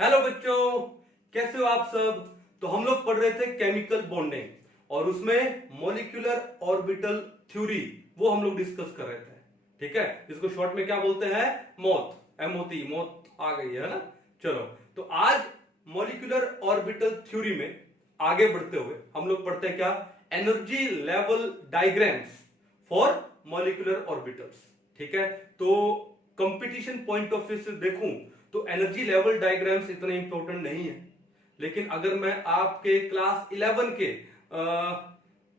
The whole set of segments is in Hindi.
हेलो बच्चों, कैसे हो आप सब। तो हम लोग पढ़ रहे थे केमिकल बॉन्डिंग और उसमें मॉलिक्यूलर ऑर्बिटल थ्योरी वो हम लोग डिस्कस कर रहे थे। ठीक है, इसको शॉर्ट में क्या बोलते हैं, मौत, एमओटी, मौत आ गई है ना। चलो, तो आज मॉलिक्यूलर ऑर्बिटल थ्योरी में आगे बढ़ते हुए हम लोग पढ़ते हैं क्या, energy level diagrams for molecular orbitals. ठीक है, तो कंपटीशन पॉइंट ऑफ व्यू से देखूं तो एनर्जी लेवल डायग्राम्स इतने इंपॉर्टेंट नहीं है, लेकिन अगर मैं आपके क्लास 11 के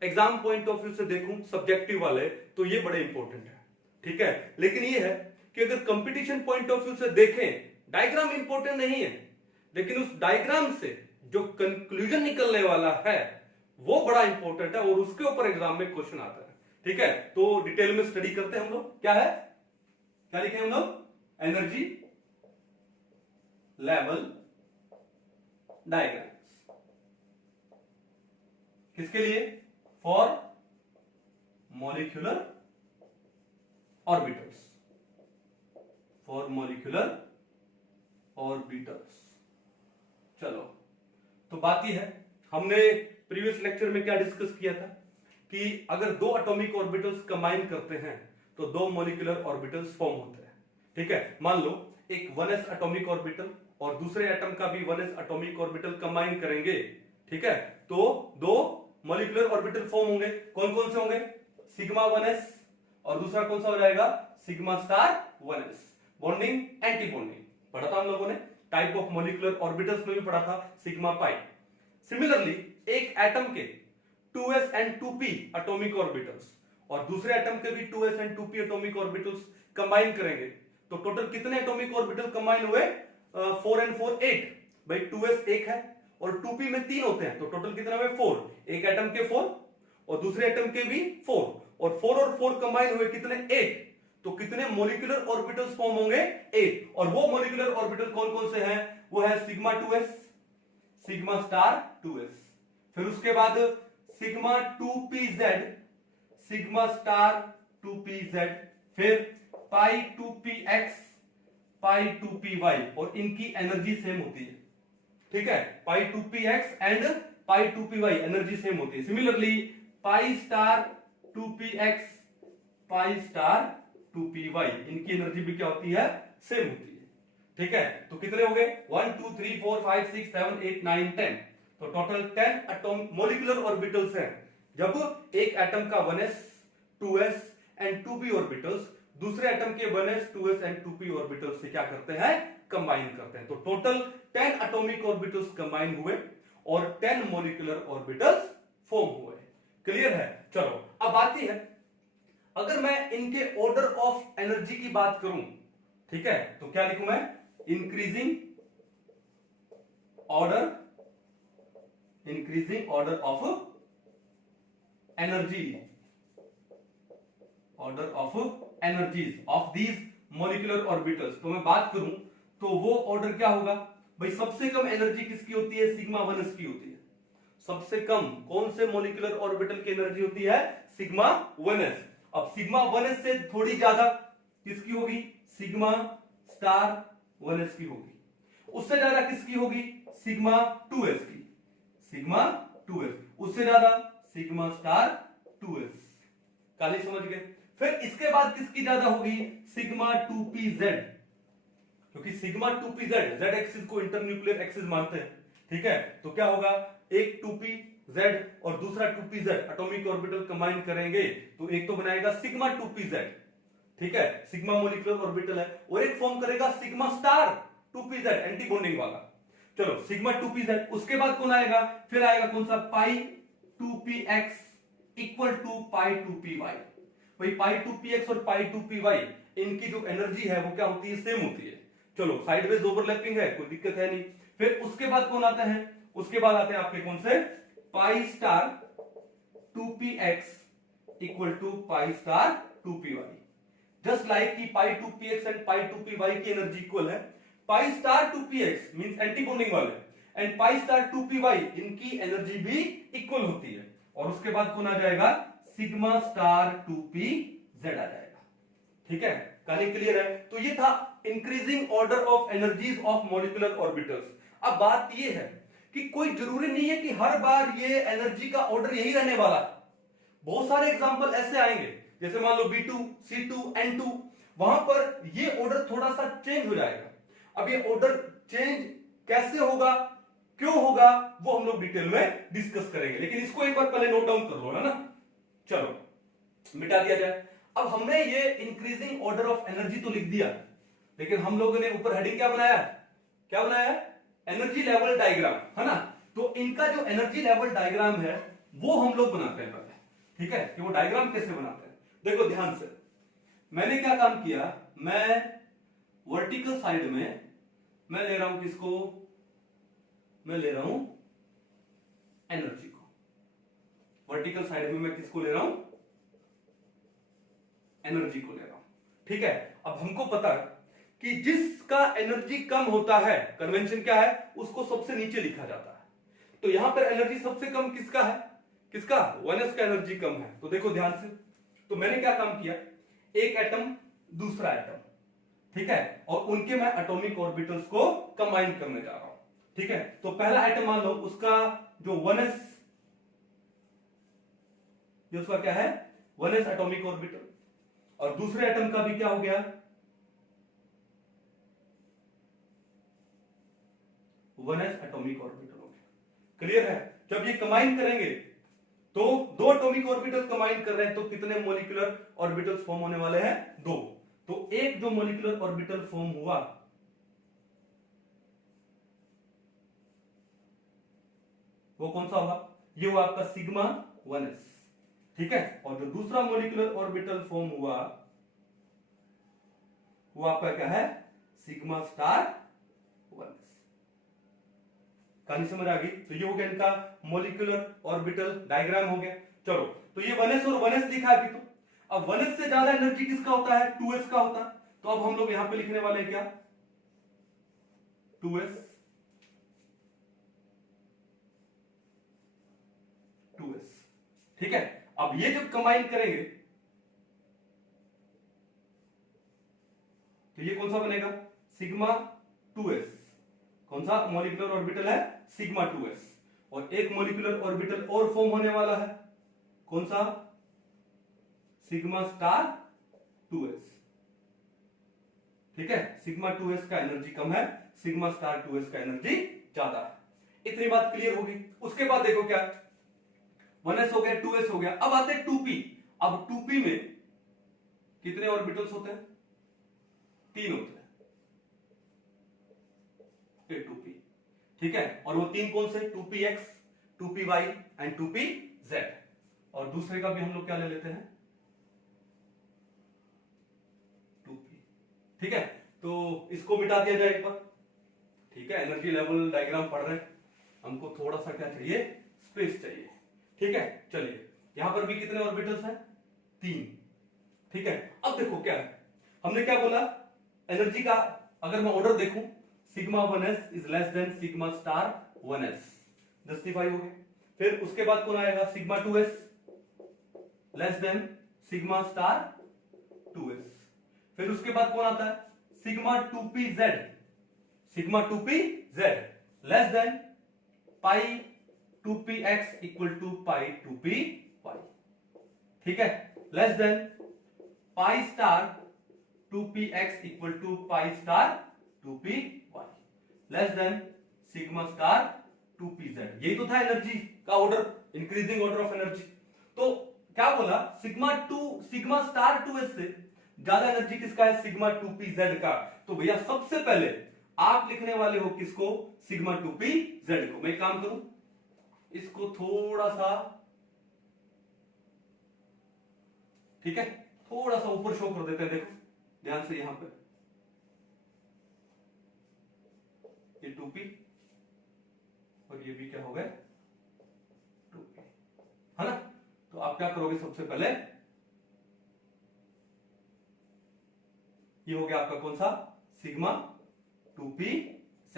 एग्जाम पॉइंट ऑफ व्यू से देखूं सब्जेक्टिव वाले, तो ये बड़े इंपॉर्टेंट है। ठीक है, लेकिन ये है कि अगर कंपटीशन पॉइंट ऑफ व्यू से देखें, डायग्राम इंपॉर्टेंट नहीं है, लेकिन उस डायग्राम से जो कंक्लूजन निकलने वाला है वो बड़ा इंपॉर्टेंट है और उसके ऊपर एग्जाम में क्वेश्चन आता है। ठीक है, तो डिटेल में स्टडी करते हैं हम लोग। क्या है, क्या लिखे हम लोग, एनर्जी लेवल डायग्राम्स। किसके लिए, for molecular orbitals, for molecular orbitals. चलो, तो बात यह है, हमने प्रीवियस लेक्चर में क्या डिस्कस किया था कि अगर दो एटॉमिक ऑर्बिटल्स कंबाइन करते हैं तो दो मॉलिक्यूलर ऑर्बिटल्स फॉर्म होते हैं। ठीक है, मान लो एक 1s एटॉमिक ऑर्बिटल और दूसरे एटम का भी 1s एटॉमिक ऑर्बिटल कंबाइन करेंगे। ठीक है, तो दो मॉलिक्यूलर ऑर्बिटल फॉर्म होंगे। कौन कौन से होंगे, सिग्मा 1s और दूसरा कौन सा हो जाएगा, sigma star 1s। Bonding, anti bonding पढ़ा था हम लोगों ने, टाइप ऑफ मॉलिक्यूलर ऑर्बिटल्स में भी पढ़ा था, सिग्मा पाई। सिमिलरली एक एटम के 2s and 2p atomic orbitals और दूसरे एटम के भी 2s and 2p atomic orbitals combine करेंगे तो टोटल कितने एटॉमिक ऑर्बिटल कंबाइन हुए, 4 एंड 4 8। भाई 2s एक है और 2p में 3 होते हैं तो टोटल कितना हुए 4। एक एटम के 4 और दूसरे एटम के भी 4 और 4 कंबाइन हुए कितने 8। तो कितने मॉलिक्यूलर ऑर्बिटल्स फॉर्म होंगे, 8। और वो मॉलिक्यूलर ऑर्बिटल कौन कौन से हैं, वो है sigma 2s, sigma star 2s, फिर उसके बाद sigma 2pz, sigma star 2pz, फिर पाई 2px, पाई 2py, और इनकी एनर्जी सेम होती है। ठीक है, पाई 2px and pi 2py energy same होती है। सिमिलरली पाई स्टार 2px, पाई स्टार 2py, इनकी एनर्जी भी क्या होती है, सेम होती है। ठीक है, तो कितने हो गए, 1 2 3 4 5 6 7 8 9 10, तो टोटल 10 एटॉमिक मॉलिक्यूलर ऑर्बिटल्स हैं। जब एक एटम का 1s 2s and 2p orbitals दूसरे एटम के 1s 2s and 2p orbitals से क्या करते हैं, कंबाइन करते हैं, तो टोटल 10 एटॉमिक ऑर्बिटल्स कंबाइन हुए और 10 मॉलिक्यूलर ऑर्बिटल्स फॉर्म हुए। क्लियर है। चलो, अब आती है, अगर मैं इनके ऑर्डर ऑफ एनर्जी की बात करूं, ठीक है, तो क्या लिखूं मैं, increasing order of energy, order of energies of these molecular orbitals. तो मैं बात करूं तो वो ऑर्डर क्या होगा, भाई सबसे कम एनर्जी किसकी होती है, सिग्मा 1s की होती है। सबसे कम कौन से मॉलिक्यूलर ऑर्बिटल की एनर्जी होती है, सिग्मा 1s। अब सिग्मा 1s से थोड़ी ज्यादा किसकी होगी, सिग्मा स्टार 1s की होगी। उससे ज्यादा किसकी होगी, सिग्मा 2s की, सिग्मा 2s। उससे ज्यादा सिग्मा स्टार 2s। काली समझ गए। फिर इसके बाद किसकी ज्यादा होगी, सिग्मा 2pz, क्योंकि सिग्मा 2pz z एक्सिस को इंटरन्यूक्लियर एक्सिस मानते हैं। ठीक है, तो क्या होगा, एक 2pz और दूसरा 2pz एटॉमिक ऑर्बिटल कंबाइन करेंगे तो एक तो बनाएगा सिग्मा 2pz, ठीक है, सिग्मा मॉलिक्यूलर ऑर्बिटल है, और एक फॉर्म करेगा sigma star 2pz anti bonding वाला। चलो, सिग्मा 2pz, उसके बाद कौन आएगा, फिर आएगा कौन सा, पाई 2px equal to pi 2py। भाई पाई 2px और पाई 2py इनकी जो एनर्जी है वो क्या होती है, सेम होती है। चलो, साइडवेज ओवरलैपिंग है, कोई दिक्कत है नहीं। फिर उसके बाद कौन आता है, उसके बाद आते हैं आपके कौन से, pi star 2px equal to pi star 2py। Just like की pi 2px and pi 2py की एनर्जी इक्वल है, पाई star 2px means anti bonding वाले एंड पाई स्टार 2py इनकी एनर्जी भी इक्वल होती है। और उसके बाद कौन आ जाएगा, सिग्मा स्टार 2pz आ जाएगा। ठीक है, कहानी क्लियर है? तो ये था increasing order of energies of molecular orbitals. अब बात ये है कि कोई जरूरी नहीं है कि हर बार ये एनर्जी का ऑर्डर यही रहने वाला। बहुत सारे एग्जांपल ऐसे आएंगे, जैसे मान लो B2, C2, N2, वहां पर ये ऑर्डर थोड़ा सा चेंज हो जाएगा। अब ये ऑर्डर चेंज कैसे होगा, क्यों होगा, वो हम लोग डिटेल में डिस्कस करेंगे, लेकिन इसको एक बार पहले नोट डाउन कर लो, है ना। चलो मिटा दिया जाए। अब हमने ये इंक्रीजिंग ऑर्डर ऑफ एनर्जी तो लिख दिया, लेकिन हम लोगों ने ऊपर हेडिंग क्या बनाया, क्या बनाया, एनर्जी लेवल डायग्राम, है ना। तो इनका जो एनर्जी लेवल डायग्राम है वो हम लोग बनाते हैं पहले, ठीक है, कि वो डायग्राम कैसे बनाते हैं। देखो ध्यान से, मैंने क्या काम किया, मैं वर्टिकल साइड में मैं ले रहा हूं किसको, मैं ले रहा हूं एनर्जी को। वर्टिकल साइड में मैं किसको ले रहा हूं, एनर्जी को ले रहा हूं, ठीक है। अब हमको पता है कि जिसका एनर्जी कम होता है, कन्वेंशन क्या है, उसको सबसे नीचे लिखा जाता है। तो यहां पर एनर्जी सबसे कम किसका है, किसका, 1s का एनर्जी कम है। तो देखो ध्यान से, तो मैंने क्या काम किया, एक एटम दूसरा एटम, ठीक है, और उनके मैं एटॉमिक ऑर्बिटल्स को कंबाइन करने जा रहा हूं, ठीक है। तो पहला एटम मान लो उसका जो 1s, जो उसका क्या है 1s एटॉमिक ऑर्बिटल, और दूसरे एटम का भी क्या हो गया 1s एटॉमिक ऑर्बिटल हो गया। क्लियर है? जब ये कंबाइन करेंगे तो दो एटॉमिक ऑर्बिटल कंबाइन कर रहे हैं, तो कितने मॉलिक्यूलर ऑर्बिटल्स फॉर्म होने वाले हैं, दो। तो एक जो मॉलिक्यूलर ऑर्बिटल फॉर्म हुआ वो कौन सा होगा, ये हुआ आपका सिग्मा 1s, ठीक है। और जो दूसरा मॉलिक्यूलर ऑर्बिटल फॉर्म हुआ वो आपका क्या है, सिग्मा स्टार 1s। कहानी समझ आ गई? तो ये हो गया इनका मॉलिक्यूलर ऑर्बिटल डायग्राम हो गया। चलो, तो ये 1s और 1s लिखा है अभी। तो अब 1s से ज्यादा एनर्जी किसका होता है, 2s का होता है। तो अब हम लोग यहां पे लिखने वाले हैं क्या, 2s, 2s, ठीक है। अब ये जब कंबाइन करेंगे तो ये कौन सा बनेगा, सिग्मा 2s। कौन सा मॉलिक्यूलर ऑर्बिटल है, सिग्मा 2s। और एक मॉलिक्यूलर ऑर्बिटल और फॉर्म होने वाला है, कौन सा, सिग्मा स्टार 2s, ठीक है। सिग्मा 2s का एनर्जी कम है, सिग्मा स्टार 2s का एनर्जी ज्यादा है। इतनी बात क्लियर होगी। उसके बाद देखो क्या, 1s हो गया, 2s हो गया। अब आते हैं 2p। अब 2p में कितने ऑर्बिटल्स होते हैं, 3 होते हैं, 2p, ठीक है। और वो 3 कौन से, 2px, 2py एंड 2pz। और दूसरे का भी हम लोग क्या ले लेते हैं, 2p, ठीक है। तो इसको मिटा दिया जाए एक बार, ठीक है। एनर्जी लेवल डायग्राम पढ़ रहे हैं, हमको थोड़ा सा क्या चाहिए, स्पेस चाहिए, ठीक है। चलिए, यहां पर भी कितने ऑर्बिटल्स हैं, 3, ठीक है। अब देखो क्या है, हमने क्या बोला, एनर्जी का अगर मैं ऑर्डर देखूं, sigma 1s is less than sigma star 1s, justify हो गया। फिर उसके बाद कौन आएगा, sigma 2s less than sigma star 2s। फिर उसके बाद कौन आता है, sigma 2pz, sigma 2pz less than pi 2px equal to pi 2py, ठीक है, less than pi star 2px equal to pi star 2py, less than sigma star 2pz। यही तो था एनर्जी का order, increasing order of energy. तो क्या बोला, सिग्मा स्टार 2s से ज्यादा एनर्जी किसका है, सिग्मा 2pz का। तो भैया सबसे पहले आप लिखने वाले हो किसको, सिग्मा 2pz को। मैं एक काम करूं, इसको थोड़ा सा, ठीक है, थोड़ा सा ऊपर शो कर देते हैं। देखो ध्यान से, यहां पे ये 2p और ये भी क्या हो गया, 2p, है ना। तो आप क्या करोगे, सबसे पहले ये हो गया आपका कौन सा, sigma 2pz।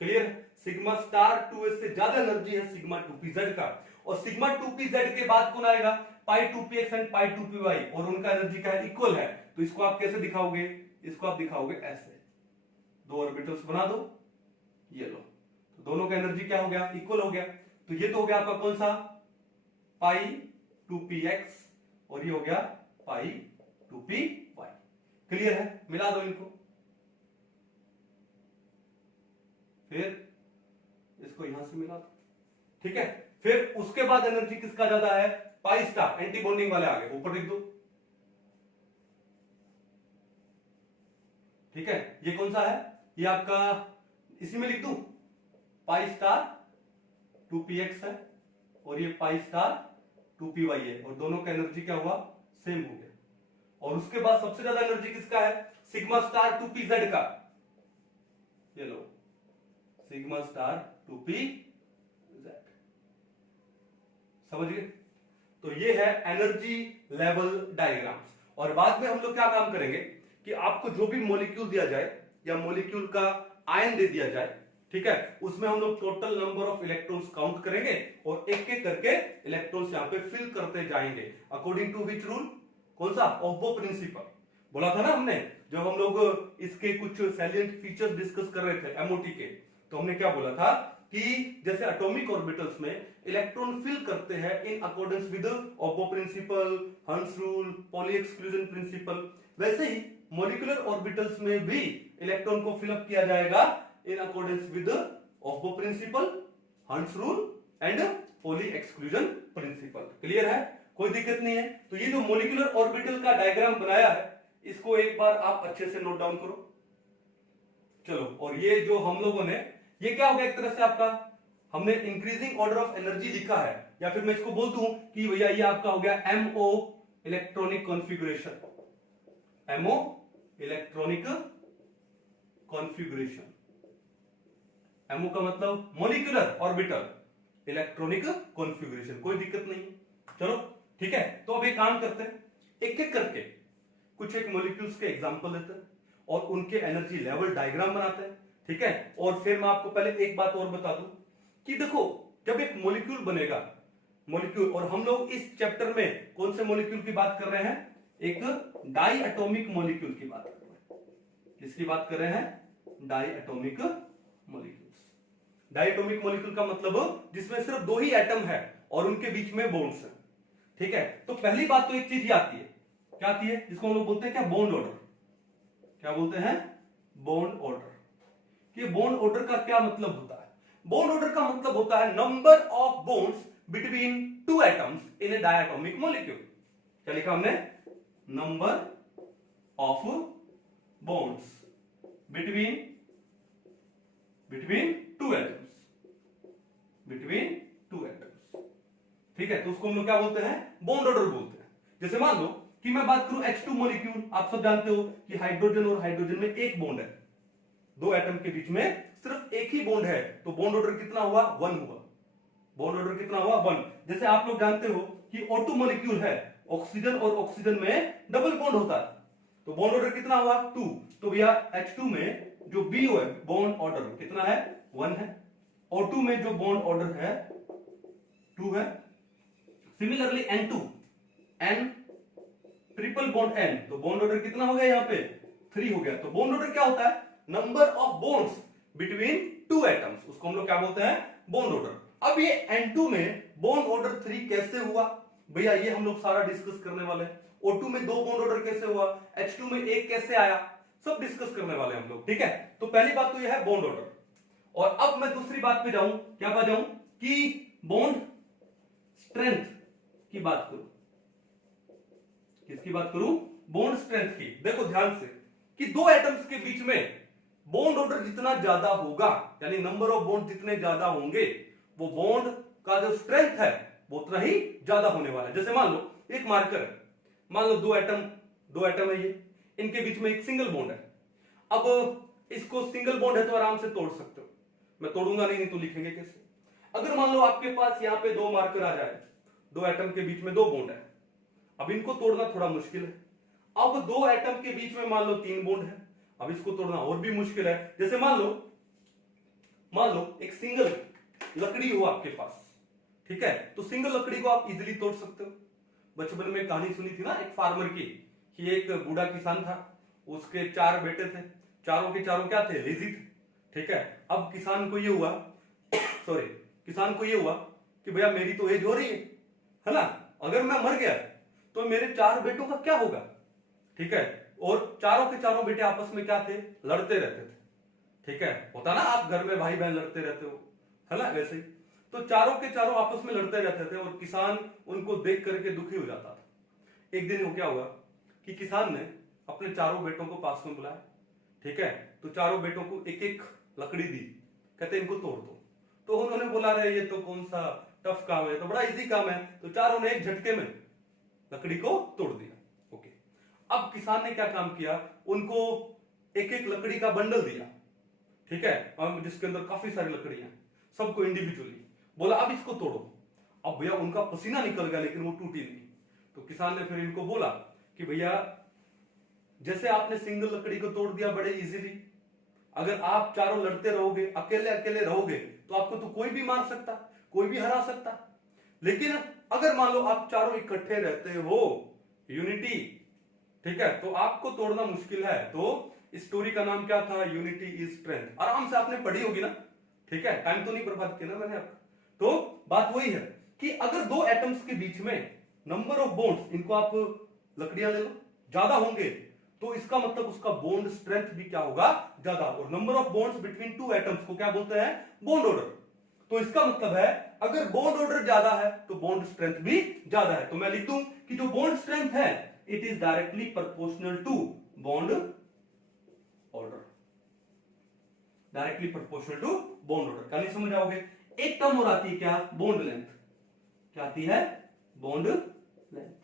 Clear? Sigma star 2s से ज्यादा एनर्जी है सिग्मा 2pz का, और सिग्मा 2pz के बाद कौन आएगा, पाई 2px एंड पाई 2py, और उनका एनर्जी का इक्वल है। तो इसको आप कैसे दिखाओगे, इसको आप दिखाओगे ऐसे, दो ऑर्बिटल्स बना दो, ये लो, तो दोनों का एनर्जी क्या हो गया, इक्वल हो गया। तो ये तो हो गया आपका कौन सा, पाई 2px, और ये हो गया पाई 2py। क्लियर है, मिला दो इनको, फिर इसको यहां से मिला दो, ठीक है। फिर उसके बाद एनर्जी किसका ज्यादा है, पाई स्टार, एंटी बॉन्डिंग वाले आगे ऊपर लिख दो, ठीक है। ये कौन सा है, ये आपका इसी में लिख दूं, पाई स्टार 2px है, और ये पाई स्टार 2py है, और दोनों का एनर्जी क्या हुआ, सेम हो गया। और उसके बाद सबसे ज्यादा एनर्जी किसका है, सिग्मा स्टार 2pz का, ये लो, सिग्मा स्टार 2pz, समझ गए। तो ये है एनर्जी लेवल डायग्राम्स। और बाद में हम लोग क्या काम करेंगे कि आपको जो भी मॉलिक्यूल दिया जाए या मॉलिक्यूल का आयन दे दिया जाए, ठीक है, उसमें हम लोग total number of electrons count करेंगे और एक एक करके इलेक्ट्रॉन्स यहां पे फिल करते जाएंगे अकॉर्डिंग टू विच रूल, कौन सा, ओह्बो प्रिंसिपल। बोला था ना हमने, जब हम लोग इसके कुछ सैलिएंट फीचर्स डिस्कस कर रहे थे एमओटी के, तो हमने क्या बोला था कि जैसे एटॉमिक ऑर्बिटल्स में इलेक्ट्रॉन फिल करते हैं इन अकॉर्डेंस विद ओह्बो प्रिंसिपल, हंस रूल, पॉली एक्सक्लूजन प्रिंसिपल, वैसे ही मॉलिक्यूलर ऑर्बिटल्स में भी इलेक्ट्रॉन को फिल अप किया जाएगा इन अकॉर्डेंस विद ओह्बो प्रिंसिपल, हंस rule and poly exclusion principle. Clear है, कोई दिक्कत नहीं है। तो ये जो मॉलिक्यूलर ऑर्बिटल का डायग्राम बनाया है, इसको एक बार आप अच्छे से नोट डाउन करो। चलो, और ये जो हम लोगों ने, ये क्या हो गया एक तरह से आपका, हमने इंक्रीजिंग ऑर्डर ऑफ एनर्जी लिखा है, या फिर मैं इसको बोल दूं कि भैया ये आपका हो गया MO electronic configuration, MO electronic configuration. MO का मतलब मॉलिक्यूलर ऑर्बिटल इलेक्ट्रॉनिक कॉन्फ़िगरेशन, कोई दिक्कत नहीं। चलो ठीक है, तो अब एक काम करते हैं, एक एक करके कुछ एक मॉलिक्यूल्स के एग्जांपल लेते हैं और उनके एनर्जी लेवल डायग्राम बनाते हैं, ठीक है। और फिर मैं आपको पहले एक बात और बता दूं कि देखो, जब एक मॉलिक्यूल बनेगा, मॉलिक्यूल, और हम लोग इस चैप्टर में कौन से मॉलिक्यूल की बात कर रहे हैं, एक डाई एटॉमिक मॉलिक्यूल की बात कर रहे हैं। किसकी बात कर रहे हैं, diatomic molecules. Diatomic molecule का मतलब जिसमें सिर्फ दो ही एटम है और उनके बीच में बॉन्ड्स हैं, ठीक है। तो पहली बात तो एक चीज ही आती है, क्या आती है, जिसको हम लोग बोलते हैं क्या, बॉन्ड ऑर्डर। क्या बोलते हैं, बॉन्ड ऑर्डर। कि बॉन्ड ऑर्डर का क्या मतलब होता है, बॉन्ड ऑर्डर का मतलब होता है number of bonds between two atoms in A diatomic molecule. क्या लिखा हमने, number of bonds between two atoms, ठीक है। तो उसको हम लोग क्या बोलते हैं, बॉन्ड ऑर्डर बोलते हैं। जैसे मान लो कि मैं बात करूं H2 मॉलिक्यूल, आप सब जानते हो कि हाइड्रोजन और हाइड्रोजन में एक बॉन्ड है, दो एटम के बीच में सिर्फ एक ही बॉन्ड है, तो बॉन्ड ऑर्डर कितना हुआ, 1 हुआ। बॉन्ड ऑर्डर कितना हुआ, 1। जैसे आप लोग जानते हो कि O2 मॉलिक्यूल है, ऑक्सीजन और ऑक्सीजन में डबल बॉन्ड होता है, तो बॉन्ड ऑर्डर कितना हुआ, 2। तो भैया H2 में जो BO है, बॉन्ड ऑर्डर कितना है, 1 है। O2 में जो बॉन्ड ऑर्डर है 2 है। Similarly N2, N triple bond N, तो बॉन्ड ऑर्डर कितना हो गया यहाँ पे, 3 हो गया। तो बॉन्ड ऑर्डर क्या होता है, number of bonds between two atoms, उसको हम लोग क्या बोलते हैं, बॉन्ड ऑर्डर। अब ये N2 में बॉन्ड ऑर्डर 3 कैसे हुआ भैया, ये हम लोग सारा डिस्कस करने वाले हैं। O2 में 2 बॉन्ड ऑर्डर कैसे हुआ, H2 में 1 कैसे आया, सब डिस्कस करने वाले हैं हम लोग, ठीक है। तो पहली बात तो ये है बॉन्ड ऑर्डर। और अब मैं दूसरी बात पे जाऊं, क्या बात जाऊं कि बॉन्ड स्ट्रेंथ की बात करूं। किसकी बात करूं, बॉन्ड स्ट्रेंथ की। देखो ध्यान से कि दो एटम्स के बीच में बॉन्ड ऑर्डर जितना ज्यादा होगा, यानी नंबर ऑफ बॉन्ड जितने ज्यादा होंगे, वो बॉन्ड का जो स्ट्रेंथ है वो उतना ही ज्यादा होने वाला है। जैसे मान लो एक मार्कर है, मान लो दो एटम है, ये इनके बीच में एक सिंगल बॉन्ड है। अब इसको सिंगल बॉन्ड है तो आराम से तोड़ सकते हो, मैं तोड़ूंगा नहीं तो लिखेंगे कैसे। अगर मान लो आपके पास यहां पे 2 मार्कर आ जाए, दो एटम के बीच में 2 बॉन्ड है, अब इनको तोड़ना थोड़ा मुश्किल है। अब 2 एटम के बीच में मान लो 3 बॉन्ड है, अब इसको तोड़ना और भी मुश्किल है। जैसे मान लो एक सिंगल लकड़ी हो आपके पास, ठीक है, तो सिंगल लकड़ी को आप इजीली तोड़ सकते हो। बचपन में कहानी सुनी थी ना एक फार्मर की, कि एक बूढ़ा किसान था, उसके 4 बेटे थे, चारों के चारों क्या थे, लेजी थे। ठीक है, अब किसान को ये हुआ सॉरी किसान को ये हुआ कि भैया मेरी तो एज हो रही है ना, अगर मैं मर गया तो मेरे 4 बेटों का क्या होगा। ठीक है, और चारों के चारों बेटे आपस में क्या थे, लड़ते रहते थे। ठीक है, होता ना आप घर में भाई बहन लड़ते रहते हो, है ना, वैसे ही तो चारों के चारों आपस में लड़ते रहते थे और किसान उनको देख करके दुखी हो जाता था। एक दिन वो क्या हुआ कि किसान ने अपने चारों बेटों को पास में बुलाया। ठीक है, तो चारों बेटों को एक एक लकड़ी दी, कहते इनको तोड़ दो। तो उन्होंने बोला रहे ये तो कौन सा टफ काम है, तो बड़ा इजी काम है। तो चारों ने एक झटके में लकड़ी को तोड़ दिया। ओके, अब किसान ने क्या काम किया, उनको एक एक लकड़ी का बंडल दिया। ठीक है, जिसके अंदर काफी सारी लकड़ियां, सबको इंडिविजुअली बोला अब इसको तोड़ो। अब भैया उनका पसीना निकल गया लेकिन वो टूटी नहीं। तो किसान ने फिर इनको बोला कि भैया जैसे आपने सिंगल लकड़ी को तोड़ दिया बड़े इजीली, अगर आप चारों लड़ते रहोगे, अकेले अकेले रहोगे, तो आपको तो कोई भी मार सकता, कोई भी हरा सकता। लेकिन अगर मान लो आप चारों इकट्ठे रहते हो, यूनिटी, ठीक है, तो आपको तोड़ना मुश्किल है। तो स्टोरी का नाम क्या था, यूनिटी इज स्ट्रेंथ। आराम से आपने पढ़ी होगी ना। ठीक है, टाइम तो नहीं बर्बाद किया ना मैंने आपका। तो बात वही है कि अगर दो एटम्स के बीच में नंबर ऑफ बॉन्ड्स, इनको आप लकड़ियां ले लो, ज्यादा होंगे तो इसका मतलब उसका बॉन्ड स्ट्रेंथ भी क्या होगा, ज्यादा। और number of bonds between two atoms को क्या बोलते हैं, बॉन्ड ऑर्डर। तो इसका मतलब है अगर बॉन्ड ऑर्डर ज्यादा है तो बॉन्ड स्ट्रेंथ भी ज्यादा है। तो मैं लिख दूं कि जो बॉन्ड स्ट्रेंथ है it is directly proportional to bond order, directly proportional to bond order. कहानी समझ आओगे। एक टर्म और आती है क्या, बॉन्ड लेंथ। क्या आती है, बॉन्ड लेंथ।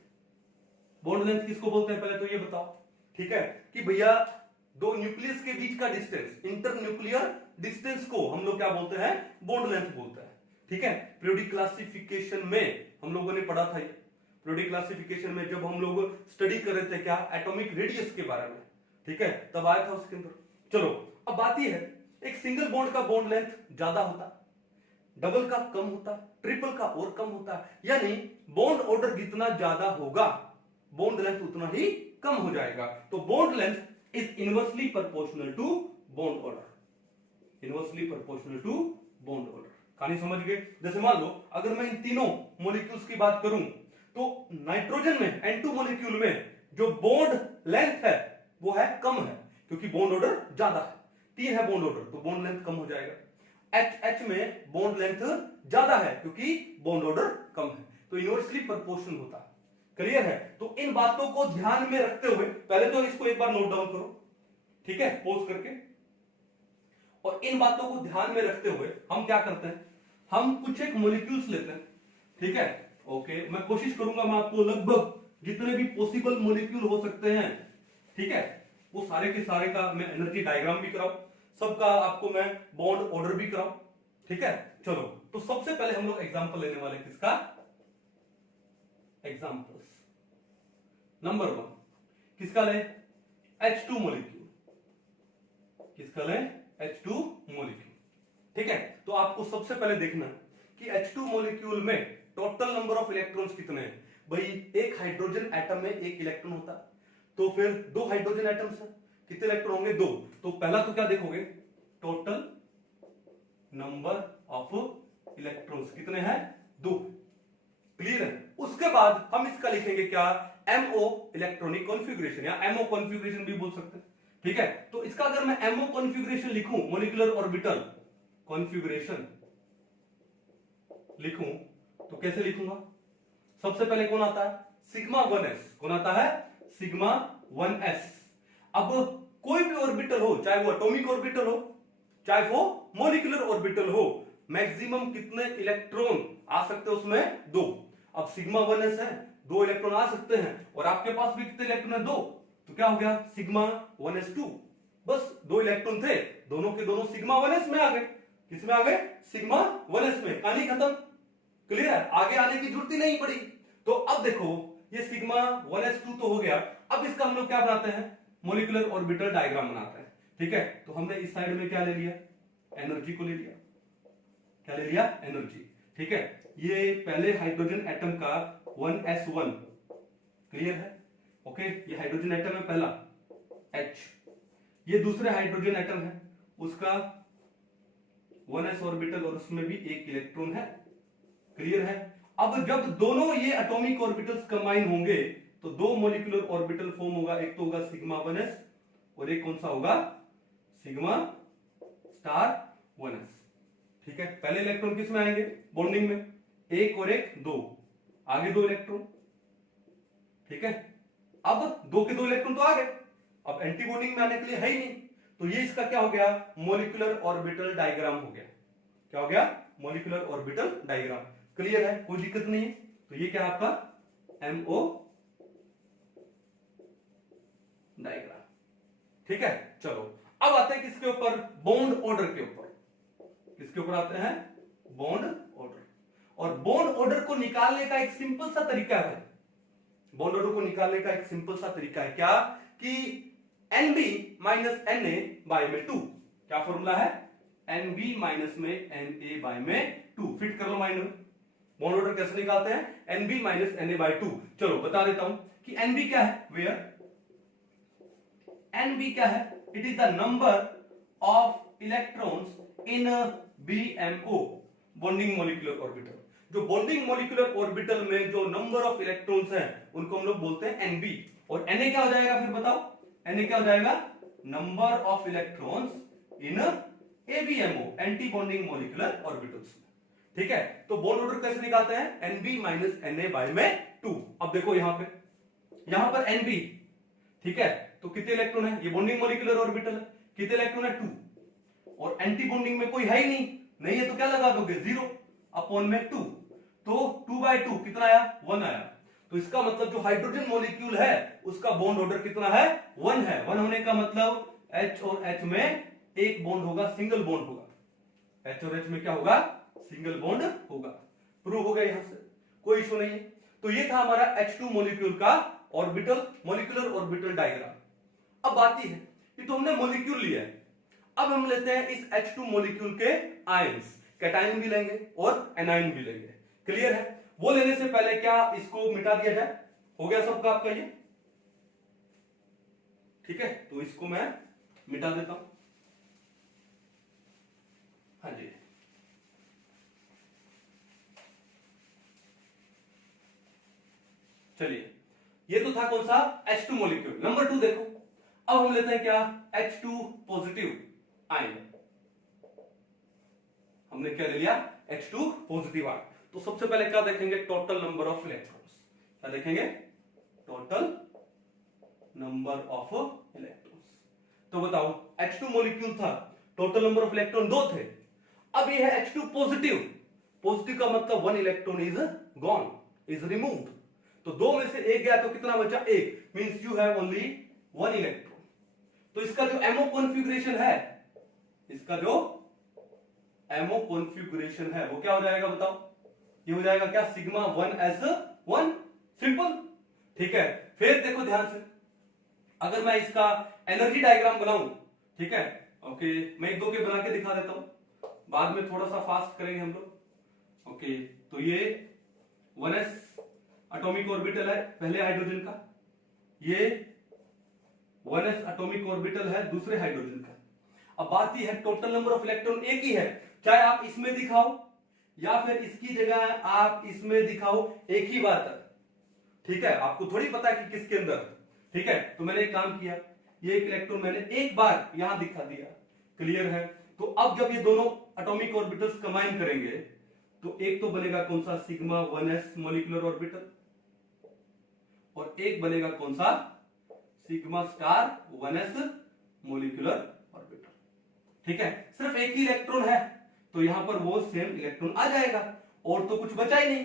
बॉन्ड लेंथ किसको बोलते हैं पहले तो ये बताओ। ठीक है, कि भैया दो न्यूक्लियस के बीच का डिस्टेंस, इंटर न्यूक्लियर डिस्टेंस को हम लोग क्या बोलते हैं, बॉन्ड लेंथ बोलते हैं। ठीक है, पीरियोडिक क्लासिफिकेशन में हम लोगों ने पढ़ा था ये। पीरियोडिक क्लासिफिकेशन में जब हम लोग स्टडी कर रहे थे क्या, एटॉमिक रेडियस के बारे में, ठीक है, तब आया था उसके अंदर। चलो अब बात यह है, एक सिंगल बॉन्ड का बॉन्ड लेंथ ज्यादा होता, डबल का कम होता, ट्रिपल का और कम होता, यानी बॉन्ड ऑर्डर जितना ज्यादा होगा बॉन्ड लेंथ उतना ही कम हो जाएगा। तो bond length is inversely proportional to bond order, inversely proportional to bond order. कहानी समझ गए। जैसे मान लो अगर मैं इन तीनों मॉलिक्यूल्स की बात करूं तो नाइट्रोजन में N2 मॉलिक्यूल में जो बॉन्ड लेंथ है वो है कम है, क्योंकि बॉन्ड ऑर्डर ज्यादा है, 3 है बॉन्ड ऑर्डर, तो बॉन्ड लेंथ कम हो जाएगा। H में बॉन्ड लेंथ ज्यादा है क्योंकि बॉन्ड ऑर्डर कम है, तो इनवर्सली प्रोपोर्शनल होता है। क्लियर है। तो इन बातों को ध्यान में रखते हुए पहले तो इसको एक बार नोट डाउन करो, ठीक है, पॉज करके। और इन बातों को ध्यान में रखते हुए हम क्या करते हैं, हम कुछ एक मॉलिक्यूल्स लेते हैं। ठीक है, ओके, मैं कोशिश करूंगा मैं आपको लगभग जितने भी पॉसिबल मॉलिक्यूल हो सकते हैं, ठीक है, वो सारे के सारे का मैं एनर्जी डायग्राम भी कराऊं, सबका आपको मैं बॉन्ड ऑर्डर भी कराऊं। ठीक है, चलो तो सबसे पहले हम लोग एग्जांपल लेने वाले किसका, एग्जांपल्स। नंबर 1 किसका ले, H2 मॉलिक्यूल। किसका ले, H2 मॉलिक्यूल। ठीक है, तो आपको सबसे पहले देखना कि H2 मॉलिक्यूल में टोटल नंबर ऑफ इलेक्ट्रॉन्स कितने हैं। भाई एक हाइड्रोजन एटम में एक इलेक्ट्रॉन होता, तो फिर 2 हाइड्रोजन एटम्स हैं, कितने इलेक्ट्रॉन होंगे, 2। तो पहला तो क्या देखोगे, टोटल नंबर ऑफ इलेक्ट्रॉन्स कितने हैं, 2। क्लियर है। उसके बाद हम इसका लिखेंगे क्या, MO इलेक्ट्रॉनिक कॉन्फ़िगरेशन, या MO कॉन्फ़िगरेशन भी बोल सकते हैं। ठीक है, तो इसका अगर मैं MO कॉन्फ़िगरेशन लिखूं, मॉलिक्यूलर ऑर्बिटल कॉन्फ़िगरेशन लिखूं तो कैसे लिखूंगा, सबसे पहले कौन आता है, सिग्मा 1s। कौन आता है, सिग्मा 1s। अब कोई भी ऑर्बिटल हो, चाहे वो एटॉमिक ऑर्बिटल हो चाहे वो मॉलिक्यूलर ऑर्बिटल हो, मैक्सिमम कितने इलेक्ट्रॉन आ सकते हैं उसमें, 2। अब सिग्मा 1s है, 2 इलेक्ट्रॉन आ सकते हैं, और आपके पास भी कितने इलेक्ट्रॉन है, 2। तो क्या हो गया, सिग्मा 1s2। बस 2 इलेक्ट्रॉन थे, दोनों के दोनों सिग्मा 1s में आ गए। किसमें आ गए, सिग्मा 1s में। कहानी खत्म। क्लियर, आगे आने की जरूरत ही नहीं पड़ी। तो अब देखो ये सिग्मा 1s2 तो हो गया। अब इसका हम लोग क्या बनाते हैं, मॉलिक्यूलर ऑर्बिटल डायग्राम बनाते हैं। ठीक है, तो हमने इस साइड में क्या ले लिया, एनर्जी को ले लिया। क्या ले लिया, एनर्जी। ठीक है, ये पहले हाइड्रोजन एटम का 1s1 क्लियर है, ओके, ये हाइड्रोजन एटम है पहला H, ये दूसरे हाइड्रोजन एटम है उसका 1s ऑर्बिटल और उसमें भी एक इलेक्ट्रॉन है। क्लियर है? अब जब दोनों ये एटॉमिक ऑर्बिटल्स कंबाइन होंगे तो दो मॉलिक्यूलर ऑर्बिटल फॉर्म होगा, एक तो होगा सिग्मा 1s और एक कौन सा होगा, सिग्मा स्टार 1s। ठीक है, पहले इलेक्ट्रॉन किस में आएंगे, बॉन्डिंग में, एक और एक दो, आगे दो इलेक्ट्रॉन। ठीक है, अब दो के दो इलेक्ट्रॉन तो आ गए, अब एंटी बॉन्डिंग में आने के लिए है ही नहीं, तो ये इसका क्या हो गया, मॉलिक्यूलर ऑर्बिटल डायग्राम हो गया। क्या हो गया, मॉलिक्यूलर ऑर्बिटल डायग्राम। क्लियर है, कोई दिक्कत नहीं है। तो ये क्या आपका MO डायग्राम। ठीक है, चलो अब आते हैं किसके ऊपर, बॉन्ड ऑर्डर के ऊपर। किसके ऊपर आते हैं, बॉन्ड ऑर्डर। और बॉन्ड ऑर्डर को निकालने का एक सिंपल सा तरीका है, बॉन्ड ऑर्डर को निकालने का एक सिंपल सा तरीका है, क्या कि NB माइनस Na बाय में 2। क्या फॉर्मूला है, NB माइनस में Na बाय में 2। फिट कर लो माइंड में, बॉन्ड ऑर्डर कैसे निकालते हैं, NB माइनस Na बाय 2। चलो बता देता हूं कि NB क्या है, वेयर NB क्या है, it is the number of electrons in BMO, bonding molecular orbital. जो बॉन्डिंग मॉलिक्यूलर ऑर्बिटल में जो नंबर ऑफ इलेक्ट्रॉन्स हैं उनको हम लोग बोलते हैं NB। और Na क्या हो जाएगा, फिर बताओ, Na क्या हो जाएगा, number of electrons in ABMO, anti bonding molecular orbitals. ठीक है, तो बॉन्ड ऑर्डर कैसे निकालते हैं, NB माइनस Na बाय में 2। अब देखो यहां पर NB, ठीक है, तो कितने इलेक्ट्रॉन है, ये बॉन्डिंग मॉलिक्यूलर ऑर्बिटल है, कितने इलेक्ट्रॉन है, 2। और एंटी बॉन्डिंग में कोई है ही नहीं है, तो क्या लगा दोगे, 0 अपॉन में 2, तो 2/2 कितना आया, 1 आया। तो इसका मतलब जो हाइड्रोजन मॉलिक्यूल है उसका बॉन्ड ऑर्डर कितना है, 1 है। 1 होने का मतलब H और H में एक बॉन्ड होगा, सिंगल बॉन्ड होगा। H और H में क्या होगा, सिंगल बॉन्ड होगा। प्रूव हो गया, यहां से कोई इशू नहीं है। तो ये था हमारा H2 मॉलिक्यूल का ऑर्बिटल, मॉलिक्यूलर ऑर्बिटल डायग्राम। अब बात है कि तो हमने मॉलिक्यूल लिया है, अब हम लेते हैं इस H2 मॉलिक्यूल के आयंस, कैटायन भी लेंगे और एनायन भी लेंगे। क्लियर है, वो लेने से पहले क्या इसको मिटा दिया जाए, हो गया सबका आपका ये। ठीक है, तो इसको मैं मिटा देता हूं। हाँ जी, चलिए, ये तो था कौन सा, H2 मॉलिक्यूल। नंबर 2 देखो, अब हम लेते हैं क्या, H2 पॉजिटिव आयन। हमने क्या ले लिया, H2 पॉजिटिव आयन। तो सबसे पहले क्या देखेंगे, टोटल नंबर ऑफ इलेक्ट्रॉन्स। क्या देखेंगे, टोटल नंबर ऑफ इलेक्ट्रॉन्स। तो बताओ, H2 मॉलिक्यूल था, टोटल नंबर ऑफ इलेक्ट्रॉन 2 थे। अब ये है H2 पॉजिटिव, पॉजिटिव का मतलब 1 electron is gone, is removed. तो 2 में से 1 गया तो कितना बचा, 1, means you have only 1 electron. तो इसका जो एमओ कॉन्फ़िगरेशन है, इसका जो एमओ कॉन्फ़िगरेशन है वो क्या हो जाएगा, बताओ, ये हो जाएगा क्या, सिग्मा 1s1, सिंपल। ठीक है, फिर देखो ध्यान से, अगर मैं इसका एनर्जी डायग्राम बनाऊं, ठीक है, ओके, मैं 1 2 के बना के दिखा देता हूं, बाद में थोड़ा सा फास्ट करेंगे हम लोग। ओके, तो ये 1s एटॉमिक ऑर्बिटल है पहले हाइड्रोजन का, ये 1s एटॉमिक ऑर्बिटल है दूसरे हाइड्रोजन का। अब बात यह है, टोटल नंबर ऑफ इलेक्ट्रॉन एक ही है, चाहे आप इसमें दिखाओ या फिर इसकी जगह आप इसमें दिखाओ, एक ही बात है। ठीक है, आपको थोड़ी पता है कि किसके अंदर। ठीक है, तो मैंने एक काम किया, ये एक इलेक्ट्रॉन मैंने एक बार यहां दिखा दिया। क्लियर है, तो अब जब ये दोनों एटॉमिक ऑर्बिटल्स कंबाइन करेंगे तो एक तो बनेगा कौन सा, सिग्मा 1s मॉलिक्यूलर ऑर्बिटल, और एक बनेगा कौन सा, sigma star 1s molecular orbital. ठीक है, सिर्फ एक ही इलेक्ट्रॉन है तो यहां पर वो सेम इलेक्ट्रॉन आ जाएगा, और तो कुछ बचा ही नहीं।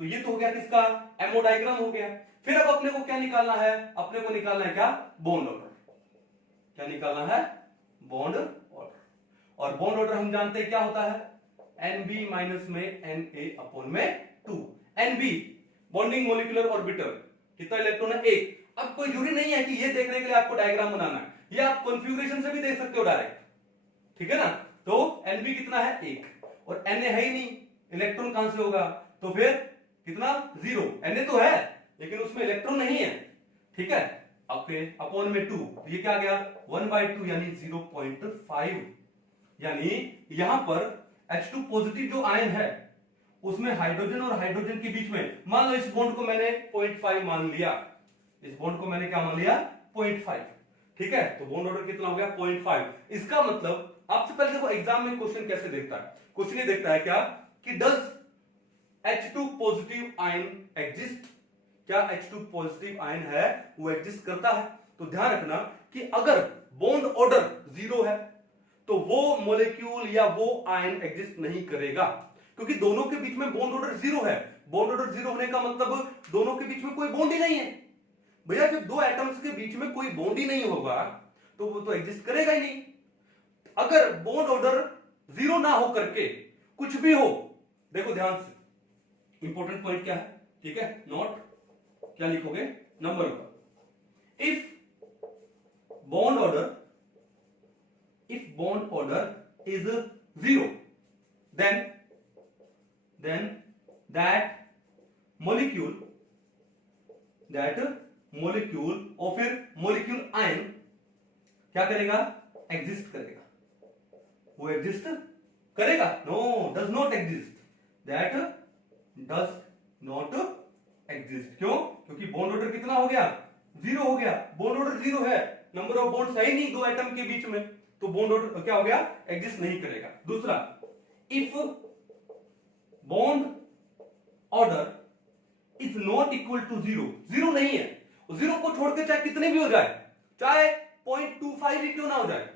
तो ये तो हो गया किसका, एमओ डायग्राम हो गया। फिर अब अपने को क्या निकालना है, अपने को निकालना है क्या, बॉन्ड ऑर्डर। क्या निकालना है, बॉन्ड ऑर्डर। और बॉन्ड ऑर्डर हम जानते हैं क्या होता है, NB माइनस में Na अपॉन में 2। NB बॉन्डिंग मॉलिक्यूलर ऑर्बिटल, कितना इलेक्ट्रॉन है, 1। अब कोई जरूरी नहीं है कि ये देखने के लिए आपको डायग्राम बनाना है, ये आप कॉन्फ़िगरेशन से भी देख सकते हो डायरेक्ट। ठीक है ना, तो NB कितना है, 1, और Na है ही नहीं, इलेक्ट्रॉन कहां से होगा, तो फिर कितना, 0। Na तो है लेकिन उसमें इलेक्ट्रॉन नहीं है। ठीक है, ओके, अपॉन में 2, तो ये क्या आ गया 1/2 यानी 0.5। यानी यहां पर H2 पॉजिटिव जो आयन है उसमें हाइड्रोजन और हाइड्रोजन के बीच में, मान लो इस बॉन्ड को मैंने 0.5 मान लिया, इस बॉन्ड को मैंने क्या मान लिया 0.5, ठीक है, तो बॉन्ड ऑर्डर कितना हो गया 0.5। इसका मतलब आपसे पहले देखो एग्जाम में क्वेश्चन कैसे देखता है, क्वेश्चन ये देखता है क्या कि does H2 positive ion exist, क्या H2 पॉजिटिव आयन है वो एग्जिस्ट करता है। तो ध्यान रखना कि अगर बॉन्ड ऑर्डर 0 है तो वो मॉलिक्यूल या वो आयन एग्जिस्ट नहीं करेगा, क्योंकि दोनों के बीच में बॉन्ड ऑर्डर 0 है। बॉन्ड ऑर्डर 0 होने का मतलब दोनों के बीच में कोई बॉन्ड ही नहीं है। भैया जब दो एटम्स के बीच में कोई बॉन्ड ही नहीं होगा तो वो तो एग्जिस्ट करेगा ही नहीं। अगर बॉन्ड ऑर्डर 0 ना हो करके कुछ भी हो, देखो ध्यान से, इंपॉर्टेंट पॉइंट क्या है, ठीक है, नोट क्या लिखोगे, number 1, if bond order is 0 then that molecule और फिर molecule आयन क्या करेगा, एग्जिस्ट करेगा, वो एग्जिस्ट करेगा, no does not exist, that does not exist. क्यों, क्योंकि बॉन्ड ऑर्डर कितना हो गया 0 हो गया, बॉन्ड ऑर्डर 0 है, नंबर ऑफ बॉन्ड्स है ही नहीं दो एटम के बीच में, तो बॉन्ड ऑर्डर क्या हो गया, एग्जिस्ट नहीं करेगा। दूसरा, if bond order is not equal to 0, 0 नहीं है, 0 को छोड़ के चाहे कितने भी हो जाए, चाहे 0.25 ही क्यों ना हो जाए,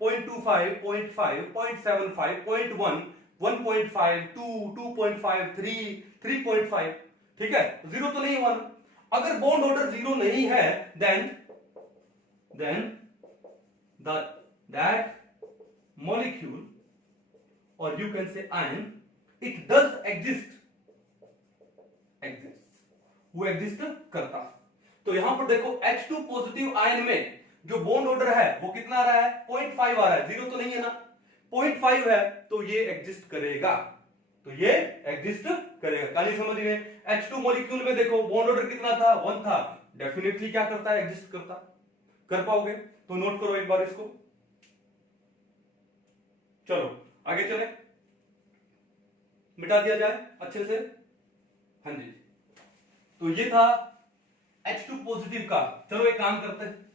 0.25, 0.5, 0.75, 0.1, 1.5, 2, 2.5, 3, 3.5, ठीक है, 0 तो नहीं 1। अगर बॉन्ड ऑर्डर 0 नहीं है then that molecule or you can say ion, it does exist, वो एग्जिस्ट करता। तो यहां पर देखो H2 पॉजिटिव आयन में जो बॉन्ड ऑर्डर है वो कितना आ रहा है 0.5 आ रहा है, 0 तो नहीं है ना, 0.5 है तो ये एग्जिस्ट करेगा, तो ये एग्जिस्ट करेगा। कहानी समझ गए। H2 मॉलिक्यूल में देखो बॉन्ड ऑर्डर कितना था 1 था, डेफिनेटली क्या करता है, एग्जिस्ट करता। कर पाओगे तो नोट करो एक बार इसको। चलो आगे चले, मिटा दिया जाए अच्छे से, हाँ जी। तो ये था H2 पॉजिटिव का। चलो एक काम करते हैं,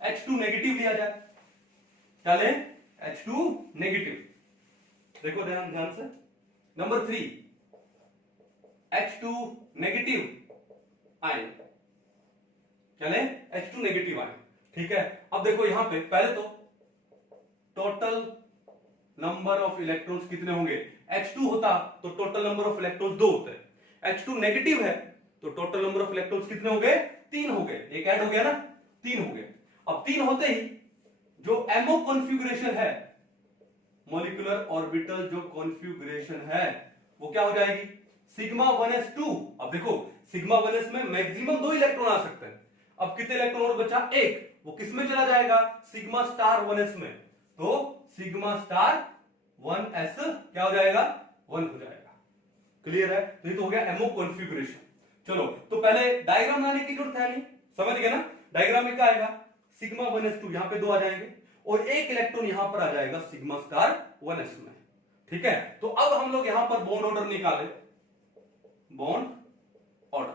H2 नेगेटिव लिया जाए, क्या ले, H2 नेगेटिव। देखो ध्यान से, नंबर 3 H2 नेगेटिव आयन, क्या ले, H2 नेगेटिव आयन, ठीक है। अब देखो यहां पे पहले तो टोटल नंबर ऑफ इलेक्ट्रॉन्स कितने होंगे, H2 होता तो टोटल नंबर ऑफ इलेक्ट्रॉन्स 2 होते हैं, H2 नेगेटिव है तो टोटल नंबर ऑफ इलेक्ट्रॉन्स कितने हो गए, 3 हो गए, एक ऐड हो गया ना, 3 हो गए। अब 3 होते ही जो एमओ कॉन्फ़िगरेशन है, मॉलिक्यूलर ऑर्बिटल जो कॉन्फ़िगरेशन है वो क्या हो जाएगी, सिग्मा 1s2। अब देखो सिग्मा 1s में मैक्सिमम 2 इलेक्ट्रॉन आ सकते हैं, अब कितने इलेक्ट्रॉन और बचा, एक, वो किस में चला जाएगा, सिग्मा स्टार 1s में, तो सिग्मा स्टार 1s क्या हो जाएगा, 1 हो जाएगा। क्लियर है, तो ये तो हो गया एमओ कॉन्फ़िगरेशन। चलो तो पहले डायग्राम बनाने की जरूरत है नहीं, समझ गए ना, डायग्राम में क्या आएगा, सिग्मा 1s2, यहां पे 2 आ जाएंगे और एक इलेक्ट्रॉन यहां पर आ जाएगा सिग्मा स्टार 1s में, ठीक है। तो अब हम लोग यहां पर बॉन्ड ऑर्डर निकाले, बॉन्ड ऑर्डर,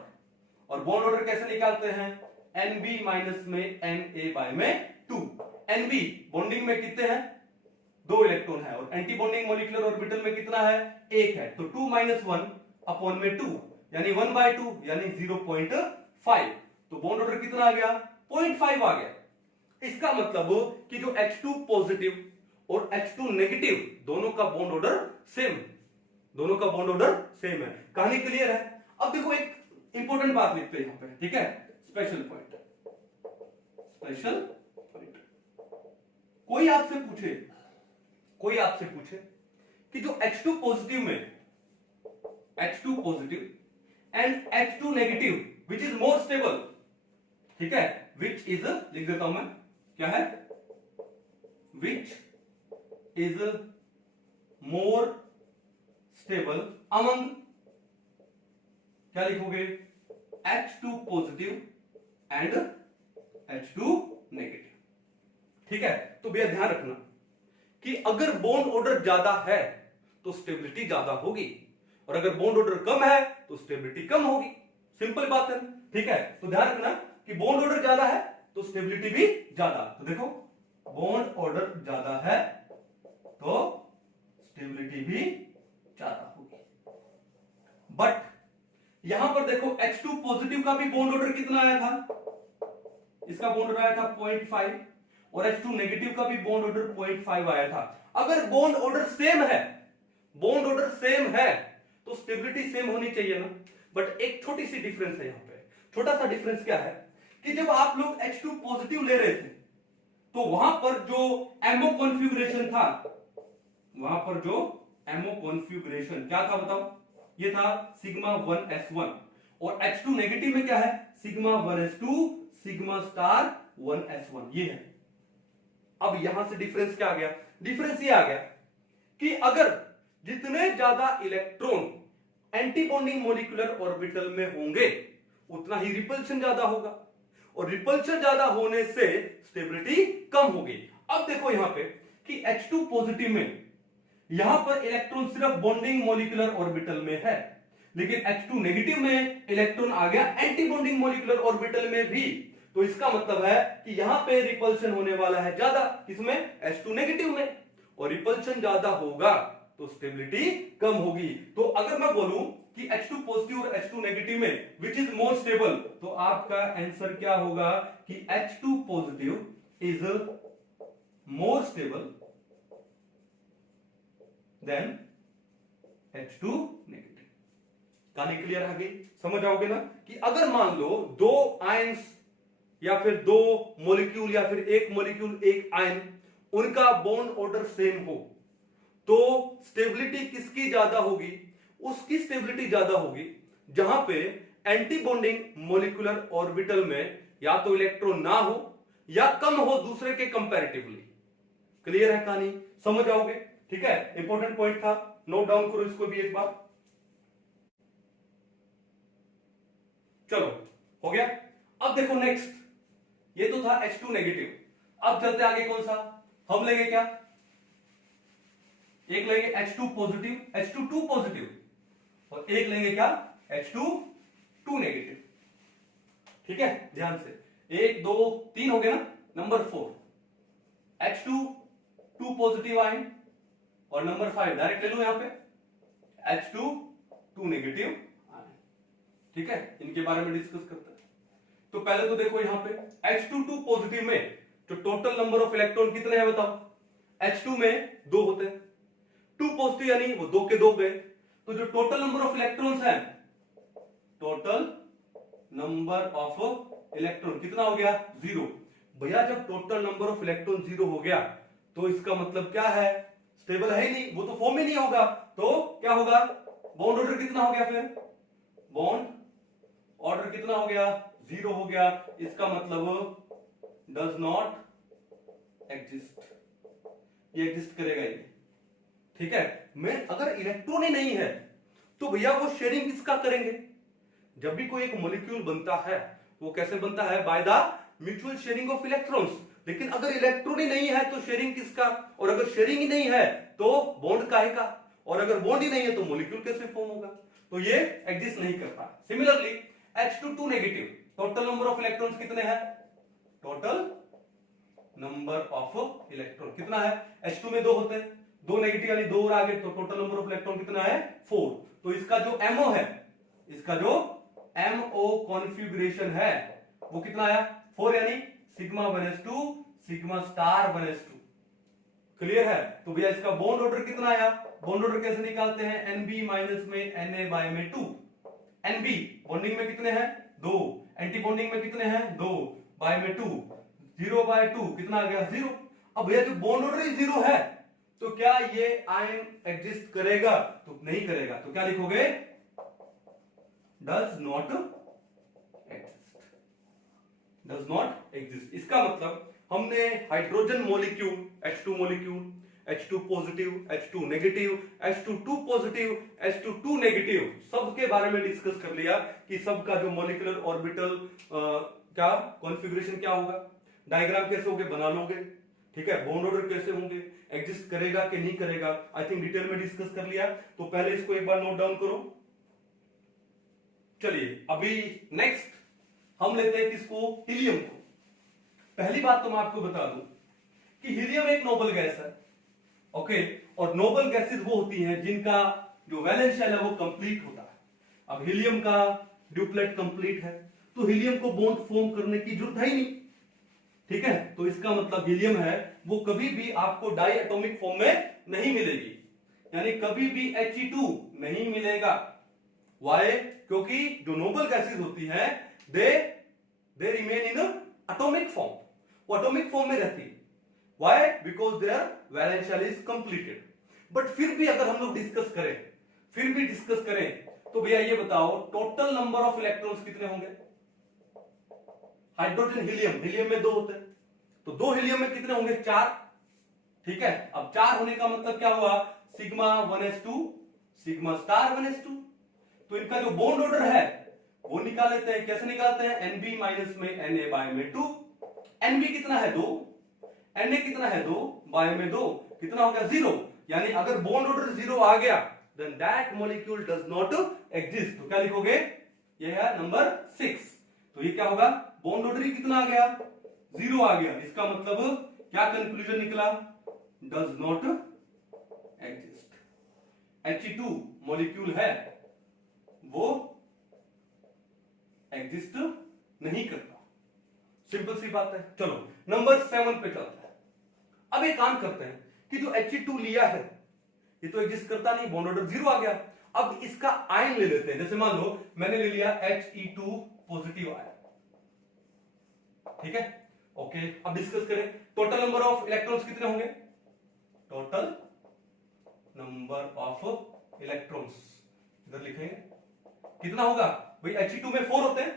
और बॉन्ड ऑर्डर कैसे निकालते हैं, NB माइनस में Na बाय में 2। NB बॉन्डिंग में कितने हैं, 2 इलेक्ट्रॉन है, और एंटी बॉन्डिंग मॉलिक्यूलर ऑर्बिटल में कितना है, 1 है, तो 2 - 1 अपॉन में 2 यानी 1/2 यानी 0.5, तो बॉन्ड ऑर्डर कितना आ गया, 0.5 आ गया। इसका मतलब कि जो H2 पॉजिटिव और H2 नेगेटिव दोनों का बॉन्ड ऑर्डर सेम, दोनों का बॉन्ड ऑर्डर सेम है। कहानी क्लियर है। अब देखो एक इंपॉर्टेंट बात लिखते हैं यहां पे, ठीक है, स्पेशल पॉइंट, स्पेशल पॉइंट। कोई आपसे पूछे कि जो H2 पॉजिटिव में, H2 positive and H2 negative which is more stable, ठीक है, विच इज, लिख देता हूं मैं, क्या है, which is more stable among, क्या लिखोगे, H2 positive and H2 negative. ठीक है, तो भैया ध्यान रखना कि अगर बॉन्ड ऑर्डर ज्यादा है तो स्टेबिलिटी ज्यादा होगी, और अगर बॉन्ड ऑर्डर कम है तो स्टेबिलिटी कम होगी। सिंपल बात है। ठीक है, तो ध्यान रखना कि बॉन्ड ऑर्डर ज्यादा है तो स्टेबिलिटी भी ज्यादा। तो देखो, बॉन्ड ऑर्डर ज्यादा है तो स्टेबिलिटी भी ज्यादा होगी। बट यहां पर देखो, H2 पॉजिटिव का भी बॉन्ड ऑर्डर कितना आया था? इसका बॉन्ड ऑर्डर आया था 0.5, और H2 नेगेटिव का भी बॉन्ड ऑर्डर 0.5 आया था। अगर बॉन्ड ऑर्डर सेम है, बॉन्ड ऑर्डर सेम है तो स्टेबिलिटी सेम होनी चाहिए ना। बट एक छोटी सी डिफरेंस है यहां पे। छोटा सा डिफरेंस क्या है कि जब आप लोग H2 पॉजिटिव ले रहे थे तो वहां पर जो एमओ कॉन्फ़िगरेशन था, वहां पर जो एमओ कॉन्फ़िगरेशन क्या था बताओ? ये था सिग्मा 1s1, और H2 नेगेटिव में क्या है? Sigma 1s2 sigma star 1s1, ये है। अब यहां से डिफरेंस क्या आ गया? डिफरेंस ये आ गया कि अगर जितने ज्यादा electron anti bonding molecular orbital में होंगे उतना ही रिपल्शन ज्यादा होगा, और रिपल्शन ज्यादा होने से स्टेबिलिटी कम होगी। अब देखो यहां पे कि H2 पॉजिटिव में यहां पर इलेक्ट्रॉन सिर्फ बॉन्डिंग मॉलिक्यूलर ऑर्बिटल में है, लेकिन H2 नेगेटिव में इलेक्ट्रॉन आ गया एंटी बॉन्डिंग मॉलिक्यूलर ऑर्बिटल में भी। तो इसका मतलब है कि यहां पे रिपल्शन होने वाला है ज्यादा, किसमें? H2 नेगेटिव में, और रिपल्शन ज्यादा होगा तो स्टेबिलिटी कम होगी। तो अगर मैं बोलूं कि H2 पॉजिटिव और H2 नेगेटिव में विच इज मोर स्टेबल, तो आपका आंसर क्या होगा कि H2 positive is more stable then H2 negative. कहानी क्लियर आ गई? समझ आओगे ना कि अगर मान लो दो आयंस या फिर दो मॉलिक्यूल या फिर एक मॉलिक्यूल एक आयन, उनका बॉन्ड ऑर्डर सेम हो तो स्टेबिलिटी किसकी ज्यादा होगी? उसकी स्टेबिलिटी ज्यादा होगी जहां पे एंटी बॉन्डिंग मॉलिक्यूलर ऑर्बिटल में या तो इलेक्ट्रॉन ना हो या कम हो दूसरे के कंपैरेटिवली। क्लियर है कहानी? समझ आओगे? ठीक है, इंपॉर्टेंट पॉइंट था, नोट डाउन करो इसको भी एक बार। चलो हो गया। अब देखो नेक्स्ट, ये तो था H2 नेगेटिव। अब चलते आगे, कौन सा हम लेंगे? क्या एक लेंगे? H2 पॉजिटिव, H2 2 पॉजिटिव, और एक लेंगे क्या? H2 2 negative. ठीक है, ध्यान से, 1 2 3 हो गया ना। नंबर 4 H2 2 पॉजिटिव आयन, और नंबर 5 डायरेक्ट ले लो यहां पे H2 2 नेगेटिव आयन। ठीक है, इनके बारे में डिस्कस करते हैं। तो पहले तो देखो यहां पे H2 2 पॉजिटिव में जो टोटल नंबर ऑफ इलेक्ट्रॉन कितने हैं बताओ? H2 में 2 होते हैं, 2 पॉजिटिव यानी वो 2 के 2 गए, तो जो टोटल नंबर ऑफ इलेक्ट्रॉन्स हैं, टोटल नंबर ऑफ इलेक्ट्रॉन कितना हो गया? 0। भैया जब टोटल नंबर ऑफ इलेक्ट्रॉन 0 हो गया तो इसका मतलब क्या है? स्टेबल है ही नहीं, वो तो फॉर्म ही नहीं होगा। तो क्या होगा? बॉन्ड ऑर्डर कितना हो गया? फिर बॉन्ड ऑर्डर कितना हो गया? 0 हो गया। इसका मतलब डज नॉट एग्जिस्ट, ये एग्जिस्ट करेगा ही। ठीक है, मैं अगर इलेक्ट्रॉन ही नहीं है तो भैया वो शेयरिंग किसका करेंगे? जब भी कोई एक मॉलिक्यूल बनता है वो कैसे बनता है? By the mutual sharing of electrons. लेकिन अगर इलेक्ट्रॉन ही नहीं है तो शेयरिंग किसका? और अगर शेयरिंग ही नहीं है तो बॉन्ड काहे का? और अगर बॉन्ड ही नहीं है तो मॉलिक्यूल कैसे फॉर्म होगा? तो ये एग्जिस्ट नहीं करता। Similarly H2 2 negative, total number of electrons कितने हैं? टोटल नंबर ऑफ इलेक्ट्रॉन कितना है? H2 में 2 होते हैं, 2 नेगेटिव यानी 2 और आगे, तो टोटल नंबर ऑफ इलेक्ट्रॉन कितना है? 4। तो इसका जो MO है, इसका जो MO कॉन्फ़िगरेशन है वो कितना आया? 4, यानी sigma 1s2 sigma star 1s2। Clear है? तो भैया इसका बॉन्ड ऑर्डर कितना आया? बॉन्ड ऑर्डर कैसे निकालते हैं? NB माइनस में Na में 2। NB बॉन्डिंग में कितने हैं? 2, एंटी बॉन्डिंग में कितने हैं? 2, बाय में 2, 0/2 कितना आ गया? 0। अब भैया जो बॉन्ड ऑर्डर ही 0 है तो क्या ये आयन एग्जिस्ट करेगा? तो नहीं करेगा। तो क्या लिखोगे? Does not exist, does not exist. इसका मतलब हमने hydrogen molecule H2 molecule, H2 positive, H2 negative, H2 2 positive, H2 2 negative, सबके बारे में डिस्कस कर लिया कि सबका जो मॉलिक्यूलर ऑर्बिटल क्या कॉन्फ़िगरेशन क्या होगा, डायग्राम कैसे होगे बना लोगे, ठीक है, बॉन्ड ऑर्डर कैसे होंगे, एग्जिस्ट करेगा कि नहीं करेगा, आई थिंक डिटेल में डिस्कस कर लिया। तो पहले इसको एक बार नोट डाउन करो। चलिए अभी नेक्स्ट हम लेते हैं किसको, हीलियम को। पहली बात तो मैं आपको बता दूं कि हीलियम एक नोबल गैस है, ओके, और नोबल गैसेस वो होती हैं जिनका जो वैलेंस शेल है वो कंप्लीट होता है। अब हीलियम का ड्यूप्लेट कंप्लीट है तो हीलियम को बॉन्ड फॉर्म करने की जरूरत है ही नहीं, ठीक है। तो इसका मतलब हीलियम है वो कभी भी आपको डाई एटॉमिक फॉर्म में नहीं मिलेगी, यानी कभी भी He2 नहीं मिलेगा। वाई? क्योंकि जो नोबल गैसेस होती हैं they remain in atomic form, वो एटॉमिक फॉर्म में रहती है। Why? Because their valence shell is completed. But फिर भी अगर हम लोग डिस्कस करें तो भैया ये बताओ टोटल नंबर ऑफ इलेक्ट्रॉन्स कितने होंगे। हाइड्रोजन हीलियम में 2 होते हैं, तो 2 हीलियम में कितने होंगे, 4, ठीक है। अब 4 होने का मतलब क्या हुआ, sigma 1s2 sigma star 1s2। तो इनका जो बॉन्ड ऑर्डर है वो निकाल लेते हैं। कैसे निकालते हैं, Nb माइनस में Na में 2, Nb कितना है 2, Na कितना है 2, बाय में 2 कितना हो गया 0। यानी अगर बॉन्ड ऑर्डर 0 आ गया then that molecule does not exist। तो क्या लिखोगे, ये है नंबर 6। तो ये क्या होगा, बॉन्ड ऑर्डर ही कितना आ गया, 0 आ गया। इसका मतलब क्या कंक्लूजन निकला, does not exist. He2 molecule है वो एग्जिस्ट नहीं करता, सिंपल सी बात है। चलो नंबर 7 पे चलते हैं। अब एक काम करते हैं कि जो He2 लिया है ये तो एग्जिस्ट करता नहीं, बॉन्ड ऑर्डर 0 आ गया। अब इसका आयन ले लेते हैं। जैसे मान लो मैंने ले लिया He2 पॉजिटिव आयन, ठीक है, ओके। अब डिस्कस करें टोटल नंबर ऑफ इलेक्ट्रॉन्स कितने होंगे, टोटल नंबर ऑफ इलेक्ट्रॉन्स इधर लिखेंगे कितना होगा भाई, He2 में 4 होते हैं,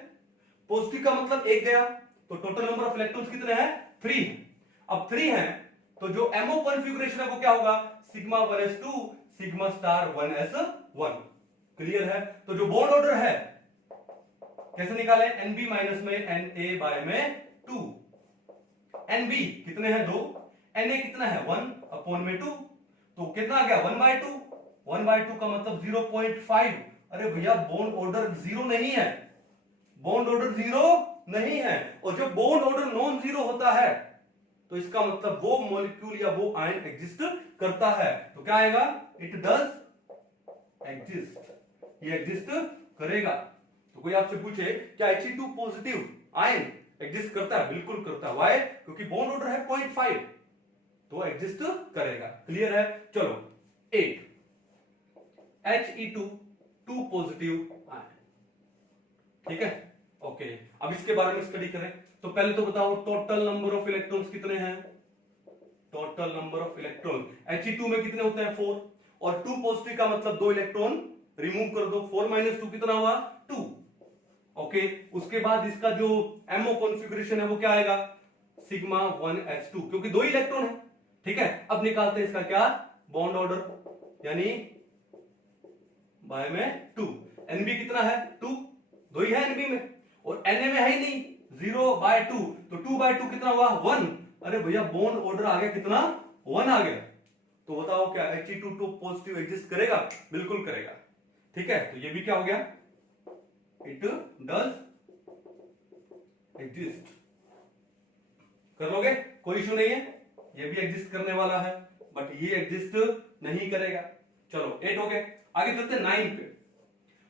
पॉजिटिव का मतलब 1 गया, तो टोटल नंबर ऑफ इलेक्ट्रॉन्स कितने हैं, 3। अब 3 हैं तो जो MO कॉन्फ़िगरेशन है वो क्या होगा, sigma 1s2 sigma star 1s1। Clear है। तो जो बॉन्ड ऑर्डर है कैसे निकाले, Nb माइनस में Na बाय में 2, Nb कितने हैं 2, Na कितना है 1 अपॉन में 2, तो कितना आ गया 1/2। 1/2 का मतलब 0.5। अरे भैया बॉन्ड ऑर्डर 0 नहीं है, बॉन्ड ऑर्डर 0 नहीं है, और जब बॉन्ड ऑर्डर नॉन जीरो होता है तो इसका मतलब वो मॉलिक्यूल या वो आयन एग्जिस्ट करता है। तो क्या आएगा, इट डज एग्जिस्ट, ये एग्जिस्ट करेगा। तो कोई आपसे पूछे क्या He2 पॉजिटिव आयन एग्जिस्ट करता है, बिल्कुल करता है। वाई? क्योंकि बॉन्ड ऑर्डर है 0.5 तो एग्जिस्ट करेगा। क्लियर है। चलो 8 He2 2 पॉजिटिव आयन, ठीक है, ओके। अब इसके बारे में स्टडी करें तो पहले तो बताओ टोटल नंबर ऑफ इलेक्ट्रॉन्स कितने हैं, total number of electron He2 में कितने होते हैं 4, और 2 पॉजिटिव का मतलब 2 इलेक्ट्रॉन रिमूव कर दो, 4 माइनस 2 कितना हुआ 2, ओके। उसके बाद इसका जो MO कॉन्फ़िगरेशन है वो क्या आएगा, सिग्मा 1s2, क्योंकि 2 इलेक्ट्रॉन है, ठीक है। अब निकालते हैं इसका क्या, बॉन्ड ऑर्डर, यानी बाय में 2। Nb कितना है 2, 2 ही है Nb में, और Na में है ही नहीं 0/2, तो 2/2 कितना हुआ 1। अरे भैया बॉन्ड ऑर्डर आ गया कितना 1 आ गया। तो बताओ क्या He2 2 पॉजिटिव एग्जिस्ट करेगा, बिल्कुल करेगा, ठीक है। तो ये भी क्या हो गया, इट डज एग्जिस्ट। कर लोगे, कोई इशू नहीं है, ये भी एग्जिस्ट करने वाला है, बट ये एग्जिस्ट नहीं करेगा। चलो 8 हो गए, आगे चलते 9 पे।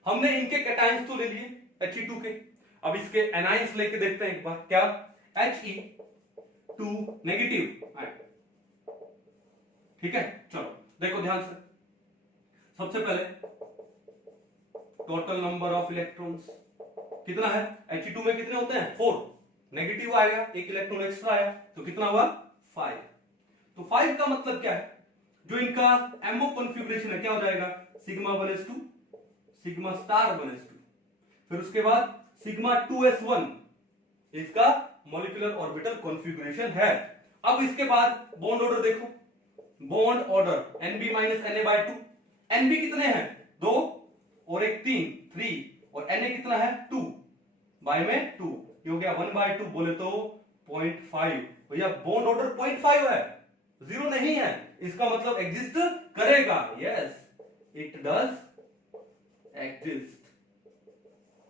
हमने इनके कैटायंस तो ले लिए He2 के, अब इसके एनाइंस लेके देखते हैं एक बार। क्या, He2 नेगेटिव आयन, ठीक है। चलो देखो ध्यान से, सबसे पहले टोटल नंबर ऑफ इलेक्ट्रॉन्स कितना है, He2 में कितने होते हैं 4, नेगेटिव आएगा, 1 इलेक्ट्रॉन एक्स्ट्रा आया, तो कितना हुआ 5। तो 5 का मतलब क्या है, जो इनका MO कॉन्फ़िगरेशन है क्या हो जाएगा, sigma 1s2 sigma star 1s2, फिर उसके बाद सिग्मा 2s1 इसका मॉलिक्यूलर ऑर्बिटल कॉन्फ़िगरेशन है। अब इसके बाद बॉन्ड ऑर्डर देखो, bond order Nb minus Na/2, Nb कितने हैं 2 और एक 3 और Na कितना है 2 बाय में 2, ये हो गया 1/2, बोले तो 0.5। भैया बॉन्ड ऑर्डर 0.5 है, 0 नहीं है, इसका मतलब एग्जिस्ट करेगा। Yes it does exist.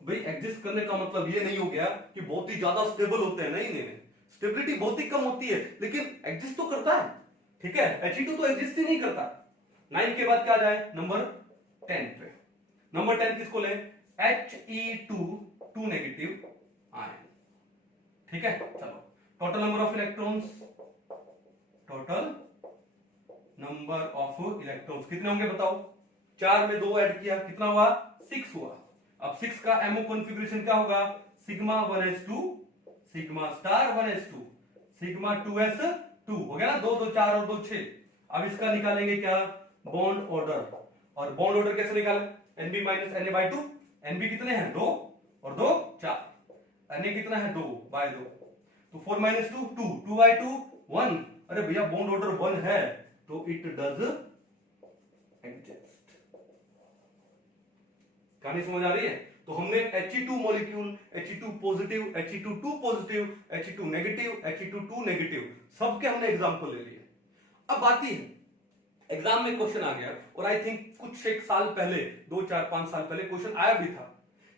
भाई एग्जिस्ट करने का मतलब ये नहीं हो गया कि बहुत ही ज्यादा स्टेबल होते हैं, नहीं नहीं, स्टेबिलिटी बहुत ही कम होती है, लेकिन एग्जिस्ट तो करता है। ठीक है, He2 तो एग्जिस्ट ही नहीं करता। 9 के बाद क्या जाए, नंबर 10 पे। नंबर 10 किसको ले, He2 2 नेगेटिव आयन। ठीक है, चलो total number of electrons, total number of electrons कितने होंगे बताओ। 4 में 2 ऐड किया, कितना हुआ, 6 हुआ। अब 6 का एमओ कॉन्फ़िगरेशन क्या होगा, sigma 1s2 sigma star 1s2 sigma 2s2 हो गया ना, 2 2 4 और 2 6। अब इसका निकालेंगे क्या, बॉन्ड ऑर्डर। और बॉन्ड ऑर्डर कैसे निकालें, Nb माइनस Na/2। Nb कितने हैं, 2 और 2 4। Na कितना है, 2/2। तो 4 माइनस 2 2, 2/2 1। अरे भैया बॉन्ड ऑर्डर 1 है तो इट डज एग्जिस्ट। कहानी समझ आ रही है। तो हमने He2 molecule, He2 positive, He2 2 positive, He2 negative, He2 2 negative, सबके हमने एग्जांपल ले लिए। अब आती है एग्जाम में क्वेश्चन आ गया, और आई थिंक कुछ एक साल पहले, 2 4 5 साल पहले क्वेश्चन आया भी था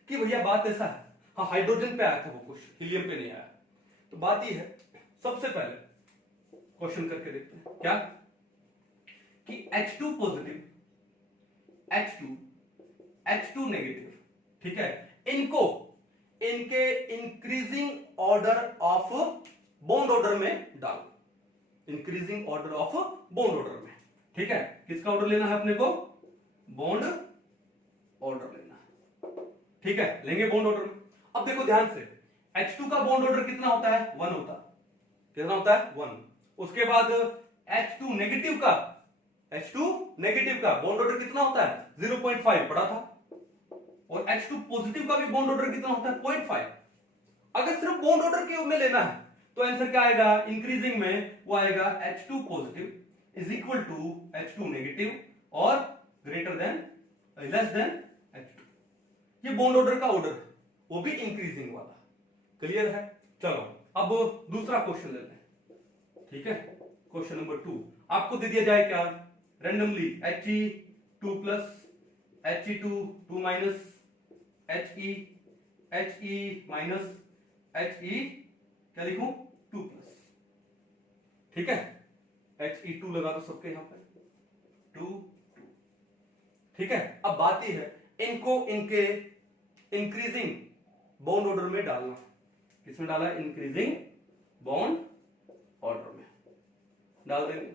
कि भैया बात ऐसा है, हाँ हाइड्रोजन पे आया था वो क्वेश्चन, हीलियम पे नहीं आया। तो बात ये है, सबसे पहले क्वेश्चन करके देखते हैं क्या, कि H2 पॉजिटिव, H2 नेगेटिव, ठीक है, इनको इनके increasing order of bond order में डालो, increasing order of bond order में। ठीक है, किसका ऑर्डर लेना है अपने को, बॉन्ड ऑर्डर लेना है। ठीक है, लेंगे बॉन्ड ऑर्डर में। अब देखो ध्यान से, H2 का बॉन्ड ऑर्डर कितना होता है, 1 होता है, कितना होता है, 1। उसके बाद H2 नेगेटिव का, H2 नेगेटिव का बॉन्ड ऑर्डर कितना होता है, 0.5 पढ़ा था। और H2 पॉजिटिव का भी बॉन्ड ऑर्डर कितना होता है, 0.5। अगर सिर्फ बॉन्ड ऑर्डर के में लेना है तो आंसर क्या आएगा, इंक्रीजिंग में वो आएगा H2 positive is equal to H2 negative और greater than less than H2। ये बॉन्ड ऑर्डर का ऑर्डर, वो भी इंक्रीजिंग वाला। क्लियर है। चलो अब दूसरा क्वेश्चन लेते हैं। ठीक है, क्वेश्चन नंबर 2 आपको दे दिया जाए क्या, randomly He2 plus, He2 2 minus, He minus, He क्या लिखूं, 2 प्लस। ठीक है, He2 लगा दो सबके यहां पे, 2 2। ठीक है, अब बात यह है इनको इनके इंक्रीजिंग बॉन्ड ऑर्डर में डालना। किसमें डाला है, इंक्रीजिंग बॉन्ड ऑर्डर में डाल देंगे।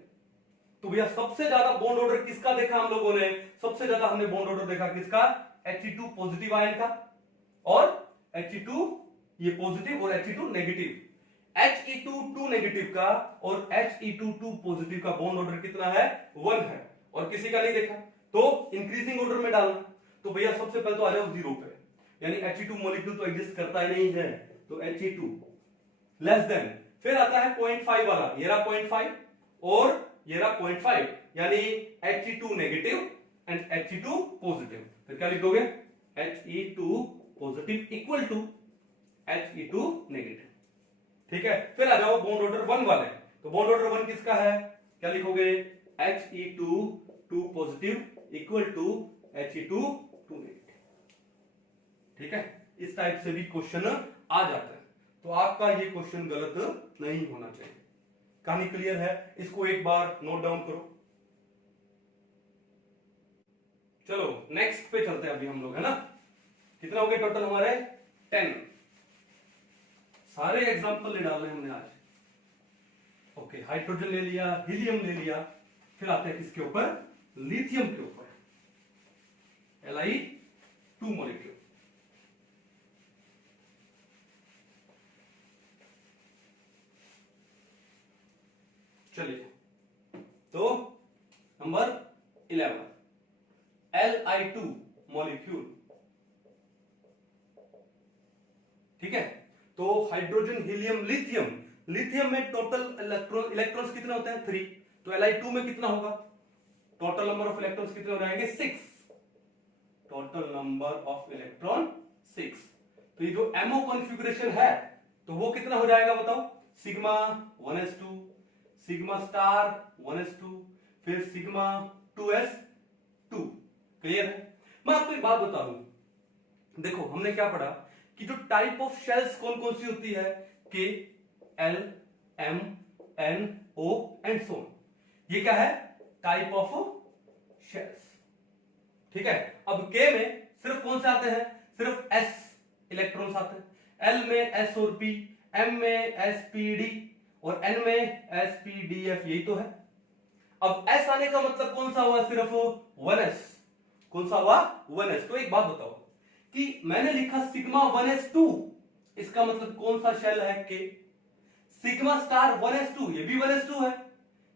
तो भैया सबसे ज्यादा बॉन्ड ऑर्डर किसका देखा हम लोगों ने, सबसे ज्यादा हमने बॉन्ड ऑर्डर देखा किसका, He2 पॉजिटिव आयन का, और He2 ये पॉजिटिव और He2 नेगेटिव। He2 2 नेगेटिव का और He2 2 पॉजिटिव का बॉन्ड ऑर्डर कितना है, 1 है, और किसी का नहीं देखा, तो इंक्रीजिंग ऑर्डर में डालना। तो भैया सबसे पहले तो आ जाओ 0 पे, यानी He2 मॉलिक्यूल तो एग्जिस्ट करता ही नहीं है, तो He2 लेस देन, फिर आता है 0.5 वाला, ये रहा 0.5 और ये रहा 0.5, यानी He2 negative and He2 positive. फिर क्या लिख दोगे, He2 positive equal to He2 negative. ठीक है, फिर आ जाओ बॉन्ड ऑर्डर 1 वाले, तो बॉन्ड ऑर्डर 1 किसका है, क्या लिखोगे, He2 2 positive equal to He2 2 negative. ठीक है, इस टाइप से भी क्वेश्चन आ जाता है, तो आपका ये क्वेश्चन गलत नहीं होना चाहिए। कहानी क्लियर है, इसको एक बार नोट डाउन करो। चलो नेक्स्ट पे चलते हैं अभी हम लोग, है ना। कितना हो गया टोटल हमारे, 10। सारे एग्जांपल ले डालने हमने आज। ओके, हाइड्रोजन ले लिया, हीलियम ले लिया, फिर आते हैं किसके ऊपर, लिथियम के ऊपर, Li2 मॉलिक्यूल। चलिए, तो नंबर 11 Li2 मॉलिक्यूल। ठीक है, तो हाइड्रोजन, हीलियम, लिथियम। लिथियम में टोटल इलेक्ट्रॉन्स कितने होते हैं, 3। तो Li2 में कितना होगा, टोटल नंबर ऑफ इलेक्ट्रॉन्स कितने हो जाएंगे, 6। Total number of electron 6। तो ये जो एमओ कॉन्फ़िगरेशन है तो वो कितना हो जाएगा बताओ, sigma 1s2, sigma star 1s2, फिर सिग्मा 2s2। क्लियर है? मैं आपको एक बात बता दूं, देखो हमने क्या पढ़ा कि जो टाइप ऑफ शेल्स कौन कौन सी होती है, K, L, M, N, O and so. ये क्या है, टाइप ऑफ शेल्स। ठीक है, अब के में सिर्फ कौन से आते हैं, सिर्फ एस इलेक्ट्रॉन्स आते हैं, एल में एस और पी, एम में एस पी डी और एन में एस पी डी एफ, यही तो है। अब एस आने का मतलब कौन सा हुआ, सिर्फ 1s। कौन सा हुआ, 1s। तो एक बात बताओ कि मैंने लिखा सिग्मा 1s2, इसका मतलब कौन सा शेल है, के। सिग्मा स्टार 1s2, ये भी 1s2 है,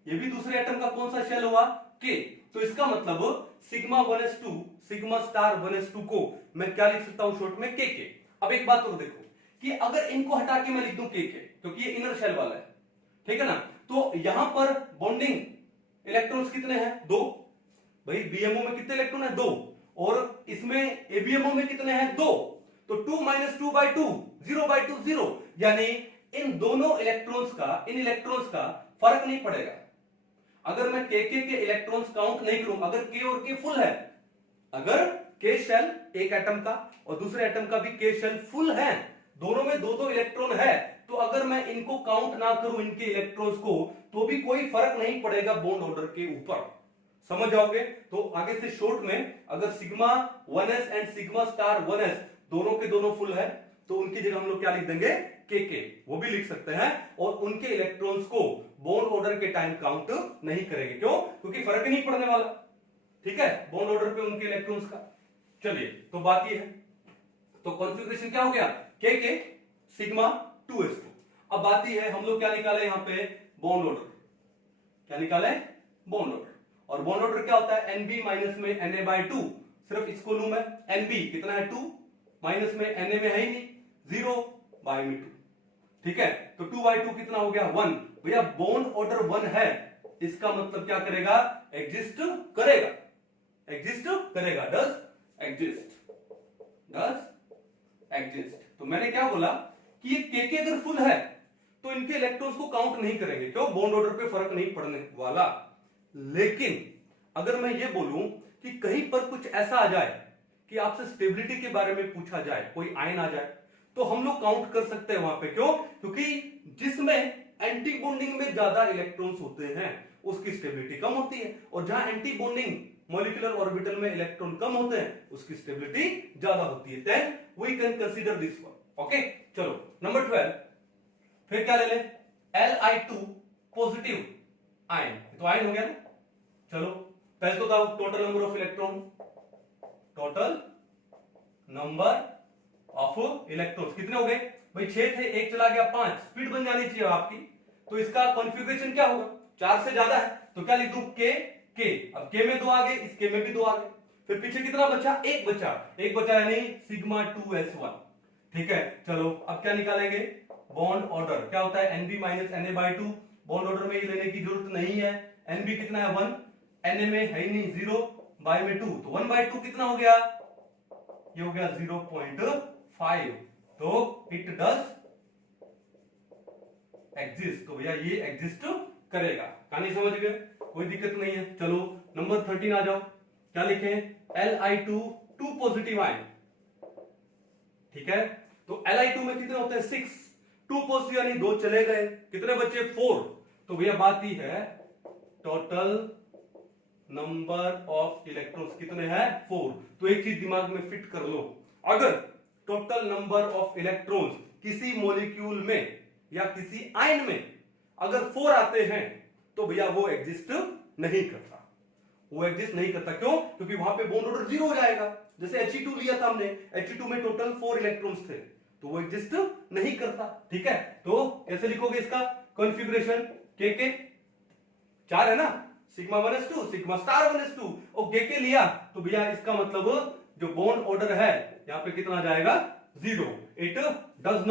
ये भी दूसरे एटम का कौन सा शेल हुआ, के। तो इसका मतलब sigma 1s2, sigma star 1s2 को मैं क्या लिख सकता हूं शॉर्ट में, के। अब एक बात और देखो कि अगर इनको हटा के मैं लिख दूं के, क्योंकि ये इनर शेल वाला है, ठीक है ना, तो यहां पर बॉन्डिंग इलेक्ट्रॉन्स कितने हैं, 2। भाई बीएमओ में कितने इलेक्ट्रॉन है, 2, और इसमें एबीएमओ में कितने हैं, 2। तो 2 - 2/2, 0/2 0, यानी इन दोनों इलेक्ट्रॉन्स का, इन इलेक्ट्रॉन्स का फर्क नहीं पड़ेगा। अगर मैं के इलेक्ट्रॉन्स काउंट नहीं करूं, अगर के और के फुल है, अगर के शेल एक एटम का और दूसरे एटम का भी के शेल फुल है, दोनों में 2-2 इलेक्ट्रॉन है, तो अगर मैं इनको काउंट ना करूं, इनके इलेक्ट्रॉन्स को, तो भी कोई फर्क नहीं पड़ेगा बॉन्ड ऑर्डर के ऊपर। समझ जाओगे? तो आगे से शॉर्ट में अगर sigma 1s and sigma star 1s दोनों के दोनों फुल है, तो उनकी जगह हम लोग क्या लिख देंगे, के, वो भी लिख सकते हैं, और उनके इलेक्ट्रॉन्स को बॉन्ड ऑर्डर के टाइम काउंट नहीं करेंगे। क्यों? क्योंकि फर्क ही नहीं पड़ने वाला। ठीक है, बॉन्ड ऑर्डर पे उनके इलेक्ट्रॉन्स का। चलिए, तो बात ये है, तो कॉन्फ़िगरेशन क्या हो गया, के सिग्मा 2s2। अब बात ये है, हम लोग क्या निकाले यहां पे, बॉन्ड ऑर्डर। क्या निकाले, बॉन्ड ऑर्डर। और बॉन्ड ऑर्डर क्या होता है, Nb माइनस में Na/2, सिर्फ इसको लूं मैं, Nb कितना है, 2, माइनस में Na में है ही नहीं, 0/2। ठीक है, तो 2/2 कितना हो गया, 1। भैया बॉन्ड ऑर्डर 1 है, इसका मतलब क्या करेगा, एग्जिस्ट करेगा, एग्जिस्ट करेगा, डज एग्जिस्ट, डज एग्जिस्ट। तो मैंने क्या बोला कि ये के अगर फुल है तो इनके इलेक्ट्रॉन्स को काउंट नहीं करेंगे। क्यों? बॉन्ड ऑर्डर पे फर्क नहीं पड़ने वाला। लेकिन अगर मैं ये बोलूं कि कहीं पर कुछ ऐसा आ जाए कि आपसे स्टेबिलिटी के बारे में पूछा जाए, कोई आयन आ जाए, तो हम लोग काउंट कर सकते हैं वहां पे। क्यों? क्योंकि जिसमें एंटी बॉन्डिंग में ज्यादा इलेक्ट्रॉन्स होते हैं उसकी स्टेबिलिटी कम होती है, और जहां एंटी बॉन्डिंग मॉलिक्यूलर ऑर्बिटल में इलेक्ट्रॉन कम होते हैं उसकी स्टेबिलिटी ज्यादा होती है। Then we can consider this one. Okay, चलो नंबर 12, फिर क्या ले ले, Li2 पॉजिटिव आयन। तो आयन हो गया ना। चलो पहले तो बताओ total number of electron, total number of electrons कितने हो गए भाई, 6 थे, एक चला गया 5, स्पीड बन जानी चाहिए आपकी। तो इसका कॉन्फ़िगरेशन क्या होगा, 4 से ज्यादा है तो क्या लिख दूं, के। अब के में 2 आ गए, इस के में भी 2 आ गए, फिर पीछे कितना बचा, एक बचा यानी सिग्मा 2s1। ठीक है, चलो अब क्या निकालेंगे, बॉन्ड ऑर्डर। क्या होता है, Nb minus Na/2। Bond order में ये लेने की जरूरत नहीं है। Nb कितना है, 1, Na में है ही नहीं, 0/2, तो 1/2 कितना हो गया, ये हो गया 0.5। तो इट डज एग्जिस्ट। तो भैया ये एग्जिस्ट करेगा। कहानी समझ गए, कोई दिक्कत नहीं है। चलो नंबर 13 आ जाओ, क्या लिखे, Li2 2 पॉजिटिव आयन। ठीक है, तो Li2 में कितने होते हैं, 6, 2 पॉजिटिव यानी 2 चले गए, कितने बचे, 4। तो भैया बात ही है, टोटल नंबर ऑफ इलेक्ट्रॉन्स कितने हैं, 4। तो एक चीज दिमाग में फिट कर लो, अगर टोटल नंबर ऑफ इलेक्ट्रॉन्स किसी मॉलिक्यूल में या किसी आयन में अगर 4 आते हैं तो भैया वो एग्जिस्ट नहीं करता, वो एग्जिस्ट नहीं करता। क्यों? क्योंकि वहां पे बॉन्ड ऑर्डर 0 हो जाएगा। जैसे He2 लिया था हमने, He2 में टोटल 4 इलेक्ट्रॉन्स थे, तो वो एग्जिस्ट नहीं करता। ठीक है, तो कैसे लिखोगे इसका कॉन्फ़िगरेशन, के 4 है ना, sigma 1s2, sigma star 1s2, और के लिया तो भैया इसका मतलब जो बॉन्ड ऑर्डर है यहां पे कितना आ जाएगा, 0। It does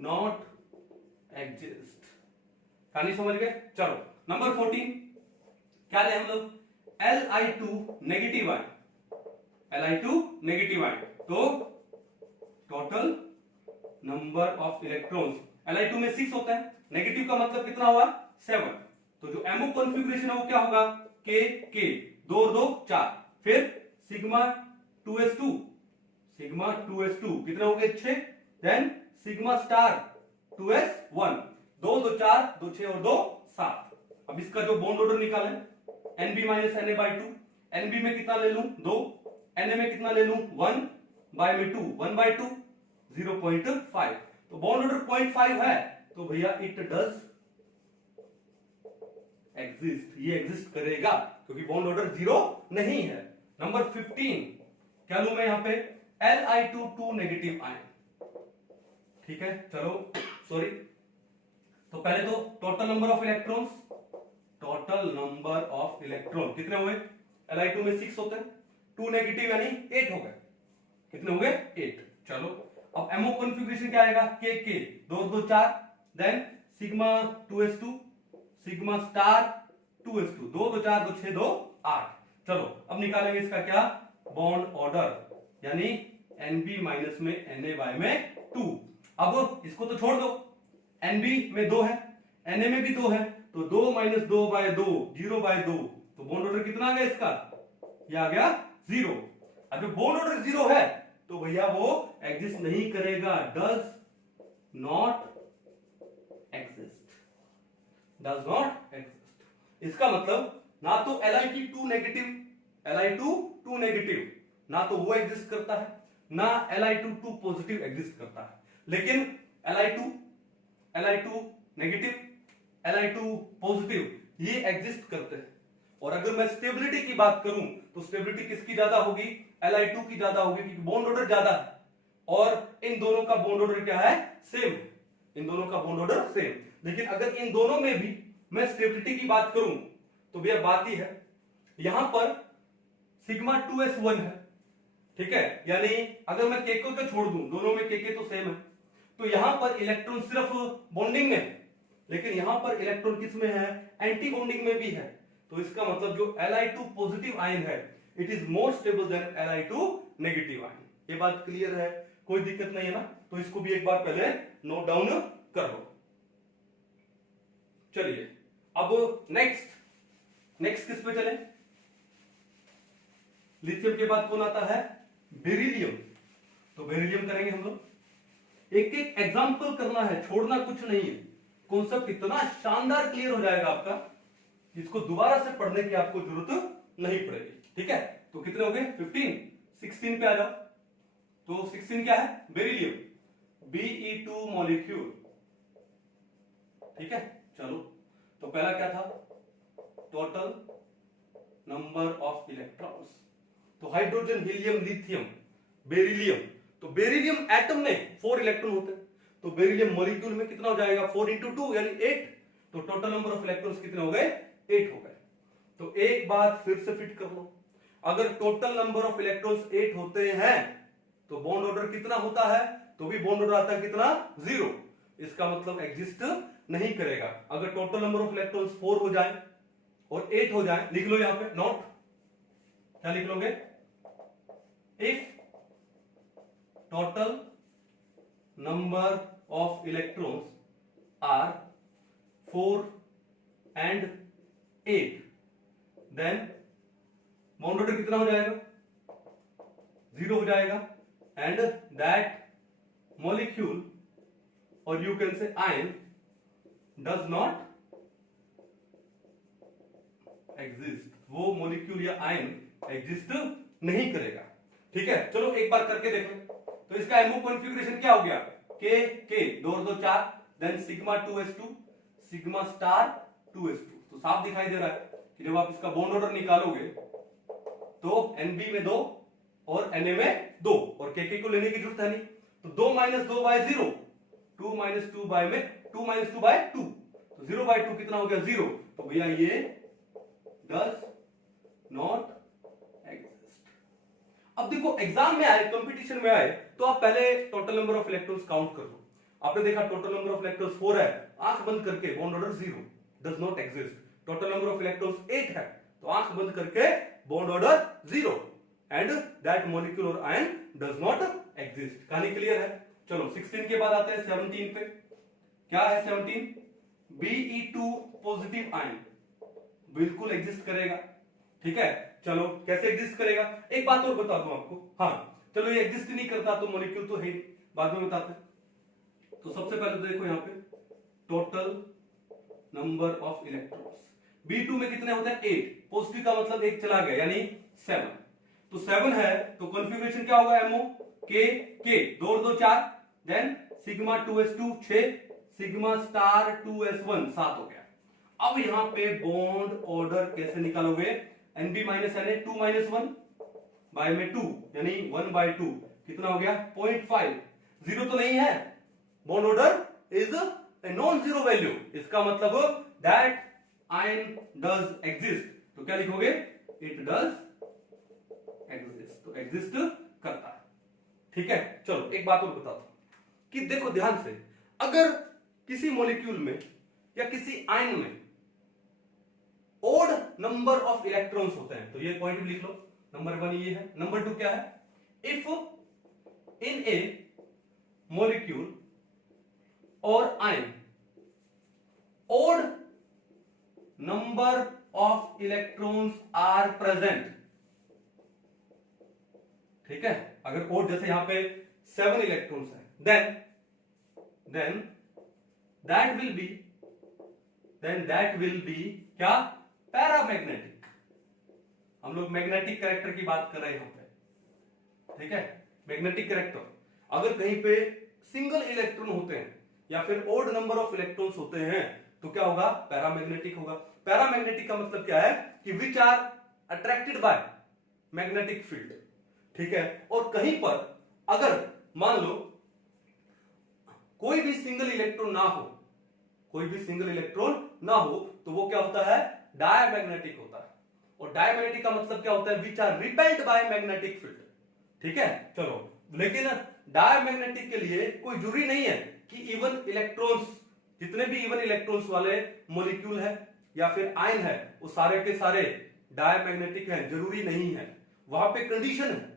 not exist. कहानी समझ गए। चलो नंबर 14 क्या ले हम लोग, Li2 negative ion. Li2 negative ion, तो total number of electrons, Li2 में 6 होता है, नेगेटिव का मतलब कितना हुआ 7, तो जो एमओ कॉन्फ़िगरेशन है वो क्या होगा के 2 और 2 4, फिर सिग्मा 2s2 कितने हो गए 6, देन सिग्मा स्टार 2s1, 2 2 4 2 6 और 2 7। अब इसका जो बॉन्ड ऑर्डर निकालें Nb माइनस Na/2, Nb में कितना ले लूं 2, Na में कितना ले लूं 1 बाय में 2, 1/2 0.5, तो बॉन्ड ऑर्डर 0.5 है तो भैया इट डज एग्जिस्ट, ये एग्जिस्ट करेगा क्योंकि बॉन्ड ऑर्डर 0 नहीं है। नंबर 15 क्या लूं मैं यहां पे Li2 2 नेगेटिव आयन, ठीक है चलो सॉरी, तो पहले तो total number of electrons, total number of electron कितने हुए Li2 में 6 होते हैं, 2 नेगेटिव यानी 8 हो गए, कितने हो गए 8। चलो अब एमओ कॉन्फ़िगरेशन क्या आएगा के 2 2 4, then sigma 2s2 sigma star 2s2, 2 2 4 2 6 2 8। चलो अब निकालेंगे इसका क्या बॉन्ड ऑर्डर, यानी Nb माइनस में Na में 2। अब इसको तो छोड़ दो, Nb में 2 है, Na में भी 2 है, तो 2 माइनस 2/2 0/2, तो बॉन्ड ऑर्डर कितना आ गया इसका, ये आ गया 0। अब जब बॉन्ड ऑर्डर 0 है तो भैया वो एग्जिस्ट नहीं करेगा, does not exist, does not exist. इसका मतलब ना तो Li2 नेगेटिव ना तो वो एग्जिस्ट करता है, ना Li2 पॉजिटिव एग्जिस्ट करता है, लेकिन Li2 नेगेटिव Li2 पॉजिटिव ये एग्जिस्ट करते हैं। और अगर मैं स्टेबिलिटी की बात करूं तो स्टेबिलिटी किसकी ज्यादा होगी Li2 की ज्यादा होगी, क्योंकि बॉन्ड ऑर्डर ज्यादा है और इन दोनों का बॉन्ड ऑर्डर क्या है सेम, इन दोनों का बॉन्ड ऑर्डर सेम। लेकिन अगर इन दोनों में भी मैं स्टेबिलिटी की बात करूं तो भैया बात ही है, यहां पर सिग्मा 2s1 है, ठीक है, यानी अगर मैं के को छोड़ दूं, दोनों में के तो सेम है, तो यहां पर इलेक्ट्रॉन सिर्फ बॉन्डिंग में है, लेकिन यहां पर इलेक्ट्रॉन किस में है एंटी बॉन्डिंग में भी है, तो इसका मतलब जो Li2 पॉजिटिव आयन है it is more stable then Li2 negative ion. ये बात क्लियर है, कोई दिक्कत नहीं है ना, तो इसको भी एक बार पहले नोट डाउन कर लो। चलिए अब नेक्स्ट किस पे चले, लिथियम के बाद कौन आता है बेरिलियम, तो बेरिलियम करेंगे हम लोग, एक एक एग्जांपल करना है, छोड़ना कुछ नहीं है, कॉन्सेप्ट इतना शानदार क्लियर हो जाएगा आपका, इसको दोबारा से पढ़ने की आपको जरूरत नहीं पड़ेगी, ठीक है। तो कितने हो गए 15, 16 पे आ जाओ, तो 16 क्या है बेरिलियम Be2 मॉलिक्यूल, ठीक है। चलो तो पहला क्या था टोटल नंबर ऑफ इलेक्ट्रॉन्स, तो हाइड्रोजन हीलियम लिथियम बेरिलियम, तो बेरिलियम एटम में 4 इलेक्ट्रॉन होते हैं, तो बेरिलियम मॉलिक्यूल में कितना हो जाएगा 4 into 2 यानी 8, तो टोटल नंबर ऑफ इलेक्ट्रॉन्स कितने हो गए 8 हो गए। तो एक बात फिर से फिट कर लो, अगर टोटल नंबर ऑफ इलेक्ट्रॉन्स 8 होते हैं तो बॉन्ड ऑर्डर कितना होता है, तो भी बॉन्ड ऑर्डर आता है कितना 0, इसका मतलब एग्जिस्ट नहीं करेगा। अगर टोटल नंबर ऑफ इलेक्ट्रॉन्स 4 हो जाए और 8 हो जाए, लिख लो यहां पे नोट, क्या लिख लोगे, if total number of electrons are 4 and 8 then bond order कितना हो जाएगा 0 हो जाएगा, एंड दैट मॉलिक्यूल और you can say ion does not exist, वो मॉलिक्यूल या आयन एग्जिस्ट नहीं करेगा, ठीक है। चलो एक बार करके देखो, तो इसका एमओ कॉन्फ़िगरेशन क्या हो गया के 2 2 4, then sigma 2s2 sigma star 2s2, तो साफ दिखाई दे रहा है कि जब आप इसका बॉन्ड ऑर्डर निकालोगे तो Nb में 2 और Na में 2 और के को लेने की जरूरत है नहीं, तो 2 माइनस 2/0, 2 माइनस 2/2, तो 0/2 कितना हो गया 0, तो भैया ये डज नॉट एग्जिस्ट। अब देखो एग्जाम में आए, कंपटीशन में आए, तो आप पहले total number of electrons count कर लो, आपने देखा टोटल नंबर ऑफ इलेक्ट्रॉन्स 4 है, आंख बंद करके bond order 0 does not exist, total number of electrons 8 है, तो आंख बंद करके bond order 0 and that molecule और आयन डज नॉट एग्जिस्ट। कहानी क्लियर है। चलो 16 के बाद आते हैं 17 पे। क्या है 17? Be2 पॉजिटिव आयन बिल्कुल एग्जिस्ट करेगा। ठीक है, चलो कैसे एग्जिस्ट करेगा, एक बात और बता दूं आपको। हाँ चलो, ये एग्जिस्ट नहीं करता तो मॉलिक्यूल तो है, बाद में बताते हैं। तो सबसे पहले तो देखो यहाँ पे total number of electrons. B2 में कितने होते हैं? 8। पॉजिटिव का मतलब एक चला गया यानी 7। तो 7 है तो कॉन्फ़िगरेशन क्या होगा? MO K 2 और 2 4, then sigma 2s2 6, sigma star 2s1 7 हो गया। अब यहां पे बॉन्ड ऑर्डर कैसे निकालोगे? NB minus Na 2 minus 1 by में 2 यानी 1/2 कितना हो गया? 0.5। जीरो तो नहीं है, bond order is a non zero value, इसका मतलब दैट आयन डज एग्जिस्ट। तो क्या लिखोगे? इट डज एग्जिस्ट, तो एग्जिस्ट करता है। ठीक है, चलो एक बात और बताता हूं कि देखो ध्यान से, अगर किसी मॉलिक्यूल में या किसी आयन में ओड नंबर ऑफ इलेक्ट्रॉन्स होते हैं, तो ये पॉइंट भी लिख लो। नंबर 1 ये है। नंबर 2 क्या है? इफ इन ए मॉलिक्यूल और ion odd number of electrons are present. ठीक है, अगर ओड जैसे यहां पे 7 इलेक्ट्रॉन्स है, देन दैट विल बी क्या? पैरामैग्नेटिक। हम लोग मैग्नेटिक कैरेक्टर की बात कर रहे हैं यहां पे। ठीक है, मैग्नेटिक कैरेक्टर। अगर कहीं पे सिंगल इलेक्ट्रॉन होते हैं या फिर ओड नंबर ऑफ इलेक्ट्रॉन्स होते हैं तो क्या होगा? पैरामैग्नेटिक होगा। पैरामैग्नेटिक का मतलब क्या है? कि which are attracted by magnetic field. ठीक है, और कहीं पर अगर मान लो कोई भी सिंगल इलेक्ट्रॉन ना हो, तो वो क्या होता है? डायमैग्नेटिक होता है। और डायमैग्नेटिक का मतलब क्या होता है? Which are repelled by magnetic field. ठीक है, चलो, लेकिन डायमैग्नेटिक के लिए कोई जरूरी नहीं है कि इवन इलेक्ट्रॉन्स, जितने भी इवन इलेक्ट्रॉन्स वाले मॉलिक्यूल है या फिर आयन है, वो सारे के सारे डायमैग्नेटिक हैं, जरूरी नहीं है। वहां पे कंडीशन है।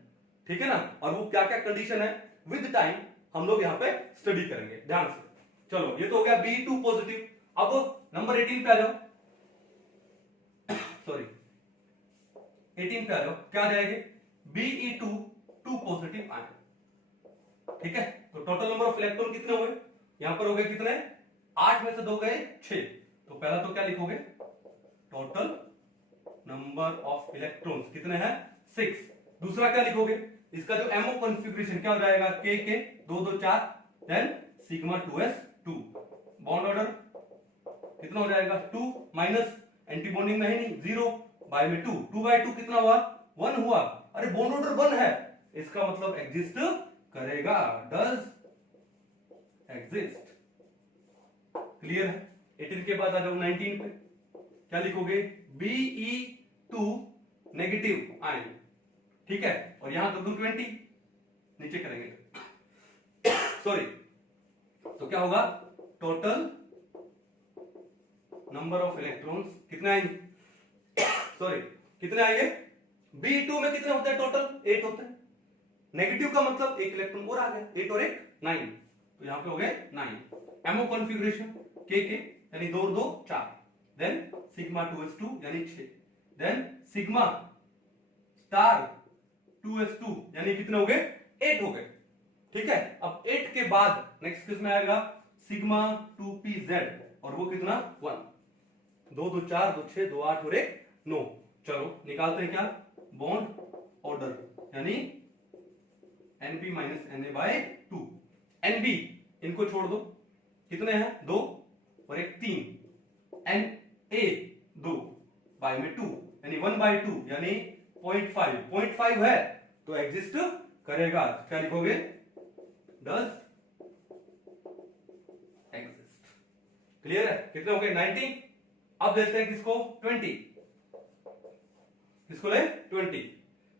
ठीक है ना, और वो क्या क्या कंडीशन है विद टाइम हम लोग यहां पे स्टडी करेंगे ध्यान से। चलो, ये तो हो गया B2 पॉजिटिव। अब नंबर 18 पे आ जाओ। सॉरी 18 पे आ जाओ। क्या आ जाएंगे? Be2 2 positive ion. ठीक है, तो टोटल नंबर ऑफ इलेक्ट्रॉन कितने हुए? यहां पर हो गए कितने? 8 में से 2 गए 6। तो पहला तो क्या लिखोगे? टोटल नंबर ऑफ इलेक्ट्रॉन्स कितने हैं? 6। दूसरा क्या लिखोगे? इसका जो एमओ कॉन्फ़िगरेशन क्या हो जाएगा? K 2 2 4, then sigma 2s2। Bond order कितना हो जाएगा? 2 माइनस एंटी बॉन्डिंग में है नहीं, 0 बाय में 2, 2/2 कितना हुआ? 1 हुआ। अरे बॉन्ड ऑर्डर 1 है, इसका मतलब एग्जिस्ट करेगा, डज एग्जिस्ट। क्लियर है? 18 के बाद आ जाओ 19 पे। क्या लिखोगे? Be2 negative ion. ठीक है, और यहां कर दूं 20, नीचे करेंगे सॉरी। तो क्या होगा? टोटल नंबर ऑफ इलेक्ट्रॉन्स कितने आएंगे? सॉरी, कितने आएंगे? B2 में कितने होते हैं टोटल? 8 होते हैं। नेगेटिव का मतलब एक इलेक्ट्रॉन और आ गया, 8 और 1 9, तो यहां पे हो गए 9। एमओ कॉन्फ़िगरेशन K यानी 2 और 2 4, देन सिग्मा 2s2 यानी 6, देन सिग्मा स्टार 2s2 यानी कितने हो गए? 8 हो गए। ठीक है, अब 8 के बाद नेक्स्ट किस में आएगा? सिग्मा 2pz, और वो कितना? 1। 2 2 4 2 6 2 8 और 1 9। चलो निकालते हैं क्या? बॉन्ड ऑर्डर यानी NP माइनस Na/2। NB इनको छोड़ दो, कितने हैं? 2 और 1 3। Na 2 बाय में 2 यानी 1/2 यानी 0.5 है तो एग्जिस्ट करेगा। क्या लिखोगे? Does exist. क्लियर है? कितने हो गए? 90। अब देखते हैं किसको? 20। किसको ले? 20।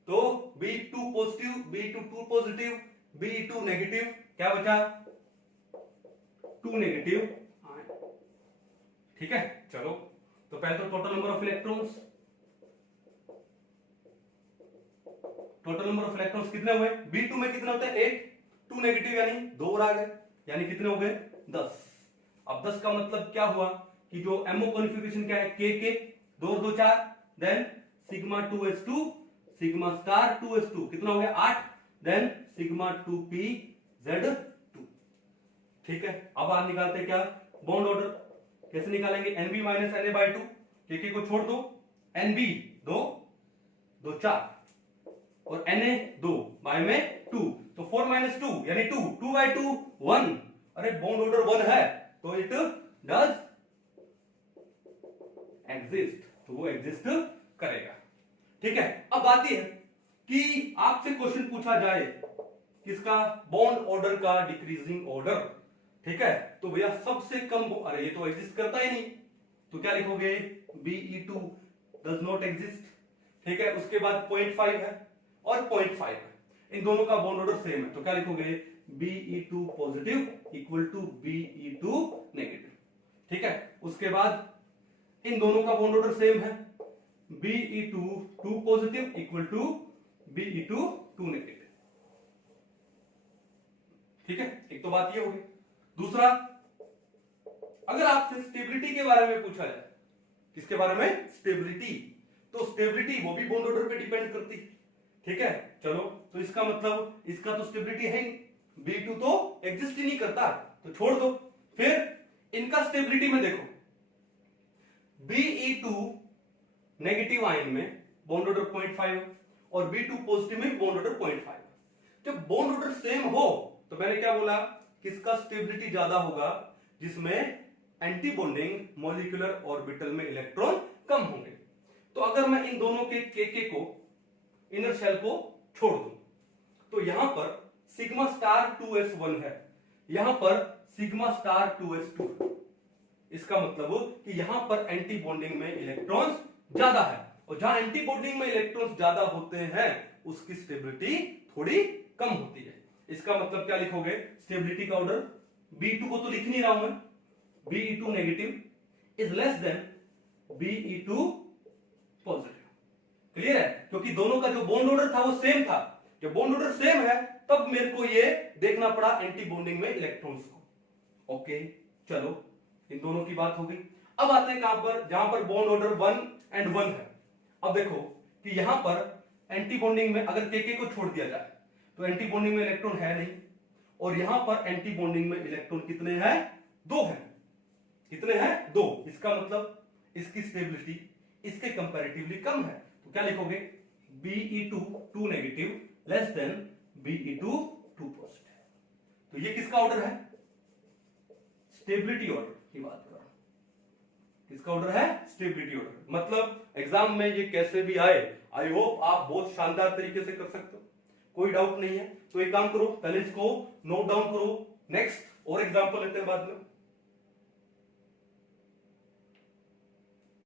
तो B2 positive, B2 2 positive, B2 negative, क्या बचा? 2 नेगेटिव। ठीक है, चलो तो पहले तो टोटल नंबर ऑफ इलेक्ट्रॉन्स, कितने हुए? B2 में कितने होते हैं? 8। 2 नेगेटिव यानी 2 और आ गए, यानी कितने हो गए 10। अब 10 का मतलब क्या हुआ कि जो एमओ कॉन्फ़िगरेशन क्या है के 2 और 2 4, then sigma 2s2 sigma star 2s2 कितना हो गया 8, देन सिग्मा 2pz2। ठीक है, अब आप निकालते हैं क्या बॉन्ड ऑर्डर, कैसे निकालेंगे Nb माइनस Na/2, के को छोड़ दो, Nb 2 2 4 और Na 2 बाय में 2, तो 4 माइनस 2 यानी 2, 2/2 1। अरे बॉन्ड ऑर्डर 1 है तो इट डज एग्जिस्ट, तो वो एग्जिस्ट करेगा। ठीक है, अब बात यह है कि आपसे क्वेश्चन पूछा जाए किसका बॉन्ड ऑर्डर का डिक्रीजिंग ऑर्डर। ठीक है, तो भैया सबसे कम, अरे ये तो एग्जिस्ट करता ही नहीं, तो क्या लिखोगे Be2 डज नॉट एग्जिस्ट। ठीक है, उसके बाद 0.5 है और 0.5 है, इन दोनों का बॉन्ड ऑर्डर सेम है, तो क्या लिखोगे Be2 positive equal to Be2 negative. ठीक है, उसके बाद इन दोनों का बॉन्ड ऑर्डर सेम है, Be2 2 positive equal to Be2 2 negative. ठीक है, एक तो बात ये होगी। दूसरा, अगर आपसे स्टेबिलिटी के बारे में पूछा जाए, किसके बारे में स्टेबिलिटी, तो स्टेबिलिटी वो भी बॉन्ड ऑर्डर पे डिपेंड करती है। ठीक है, चलो तो इसका मतलब इसका तो स्टेबिलिटी है ही, B2 तो एग्जिस्ट ही नहीं करता, तो छोड़ दो। फिर इनका स्टेबिलिटी में देखो, Be2 नेगेटिव आयन में बॉन्ड ऑर्डर 0.5 और B2 पॉजिटिव में बॉन्ड ऑर्डर 0.5। जब बॉन्ड ऑर्डर सेम हो तो मैंने क्या बोला, किसका स्टेबिलिटी ज्यादा होगा, जिसमें एंटी बॉन्डिंग मॉलिक्यूलर ऑर्बिटल में इलेक्ट्रॉन कम होंगे। तो अगर मैं इन दोनों के को इनर शेल को छोड़ दूं, तो यहां पर सिग्मा स्टार 2s1 है, यहां पर सिग्मा स्टार 2s2। इसका मतलब कि यहां पर एंटी बॉन्डिंग में इलेक्ट्रॉन्स ज्यादा है, और जहां एंटी बॉन्डिंग में इलेक्ट्रॉन्स ज्यादा होते हैं उसकी स्टेबिलिटी थोड़ी कम होती है। इसका मतलब क्या लिखोगे, स्टेबिलिटी का ऑर्डर, B2 को तो लिख नहीं रहा हूं मैं, Be2 negative is less then Be2 positive. Clear है, क्योंकि दोनों का जो बॉन्ड ऑर्डर था वो सेम था, जब बॉन्ड ऑर्डर सेम है तब मेरे को ये देखना पड़ा एंटी बॉन्डिंग में इलेक्ट्रॉन्स को। ओके, चलो इन दोनों की बात हो गई। अब आते हैं कहां पर, जहां पर बॉन्ड ऑर्डर 1 and 1 है। अब देखो कि यहां पर एंटी बॉन्डिंग में अगर के को छोड़ दिया जाए तो एंटी बॉन्डिंग में इलेक्ट्रॉन है नहीं, और यहां पर एंटी बॉन्डिंग में इलेक्ट्रॉन कितने हैं, 2 हैं। कितने हैं, 2। इसका मतलब इसकी स्टेबिलिटी इसके कंपैरेटिवली कम है, तो क्या लिखोगे Be2 2 negative less than Be2 2 positive. तो ये किसका ऑर्डर है, स्टेबिलिटी ऑर्डर की बात कर रहा हूं। किसका ऑर्डर है, स्टेबिलिटी ऑर्डर। मतलब एग्जाम में ये कैसे भी आए, आई होप आप बहुत शानदार तरीके से कर सकते हो, कोई डाउट नहीं है। तो एक काम करो, पहले इसको नोट डाउन करो, नेक्स्ट और एग्जांपल लेते हैं बाद में।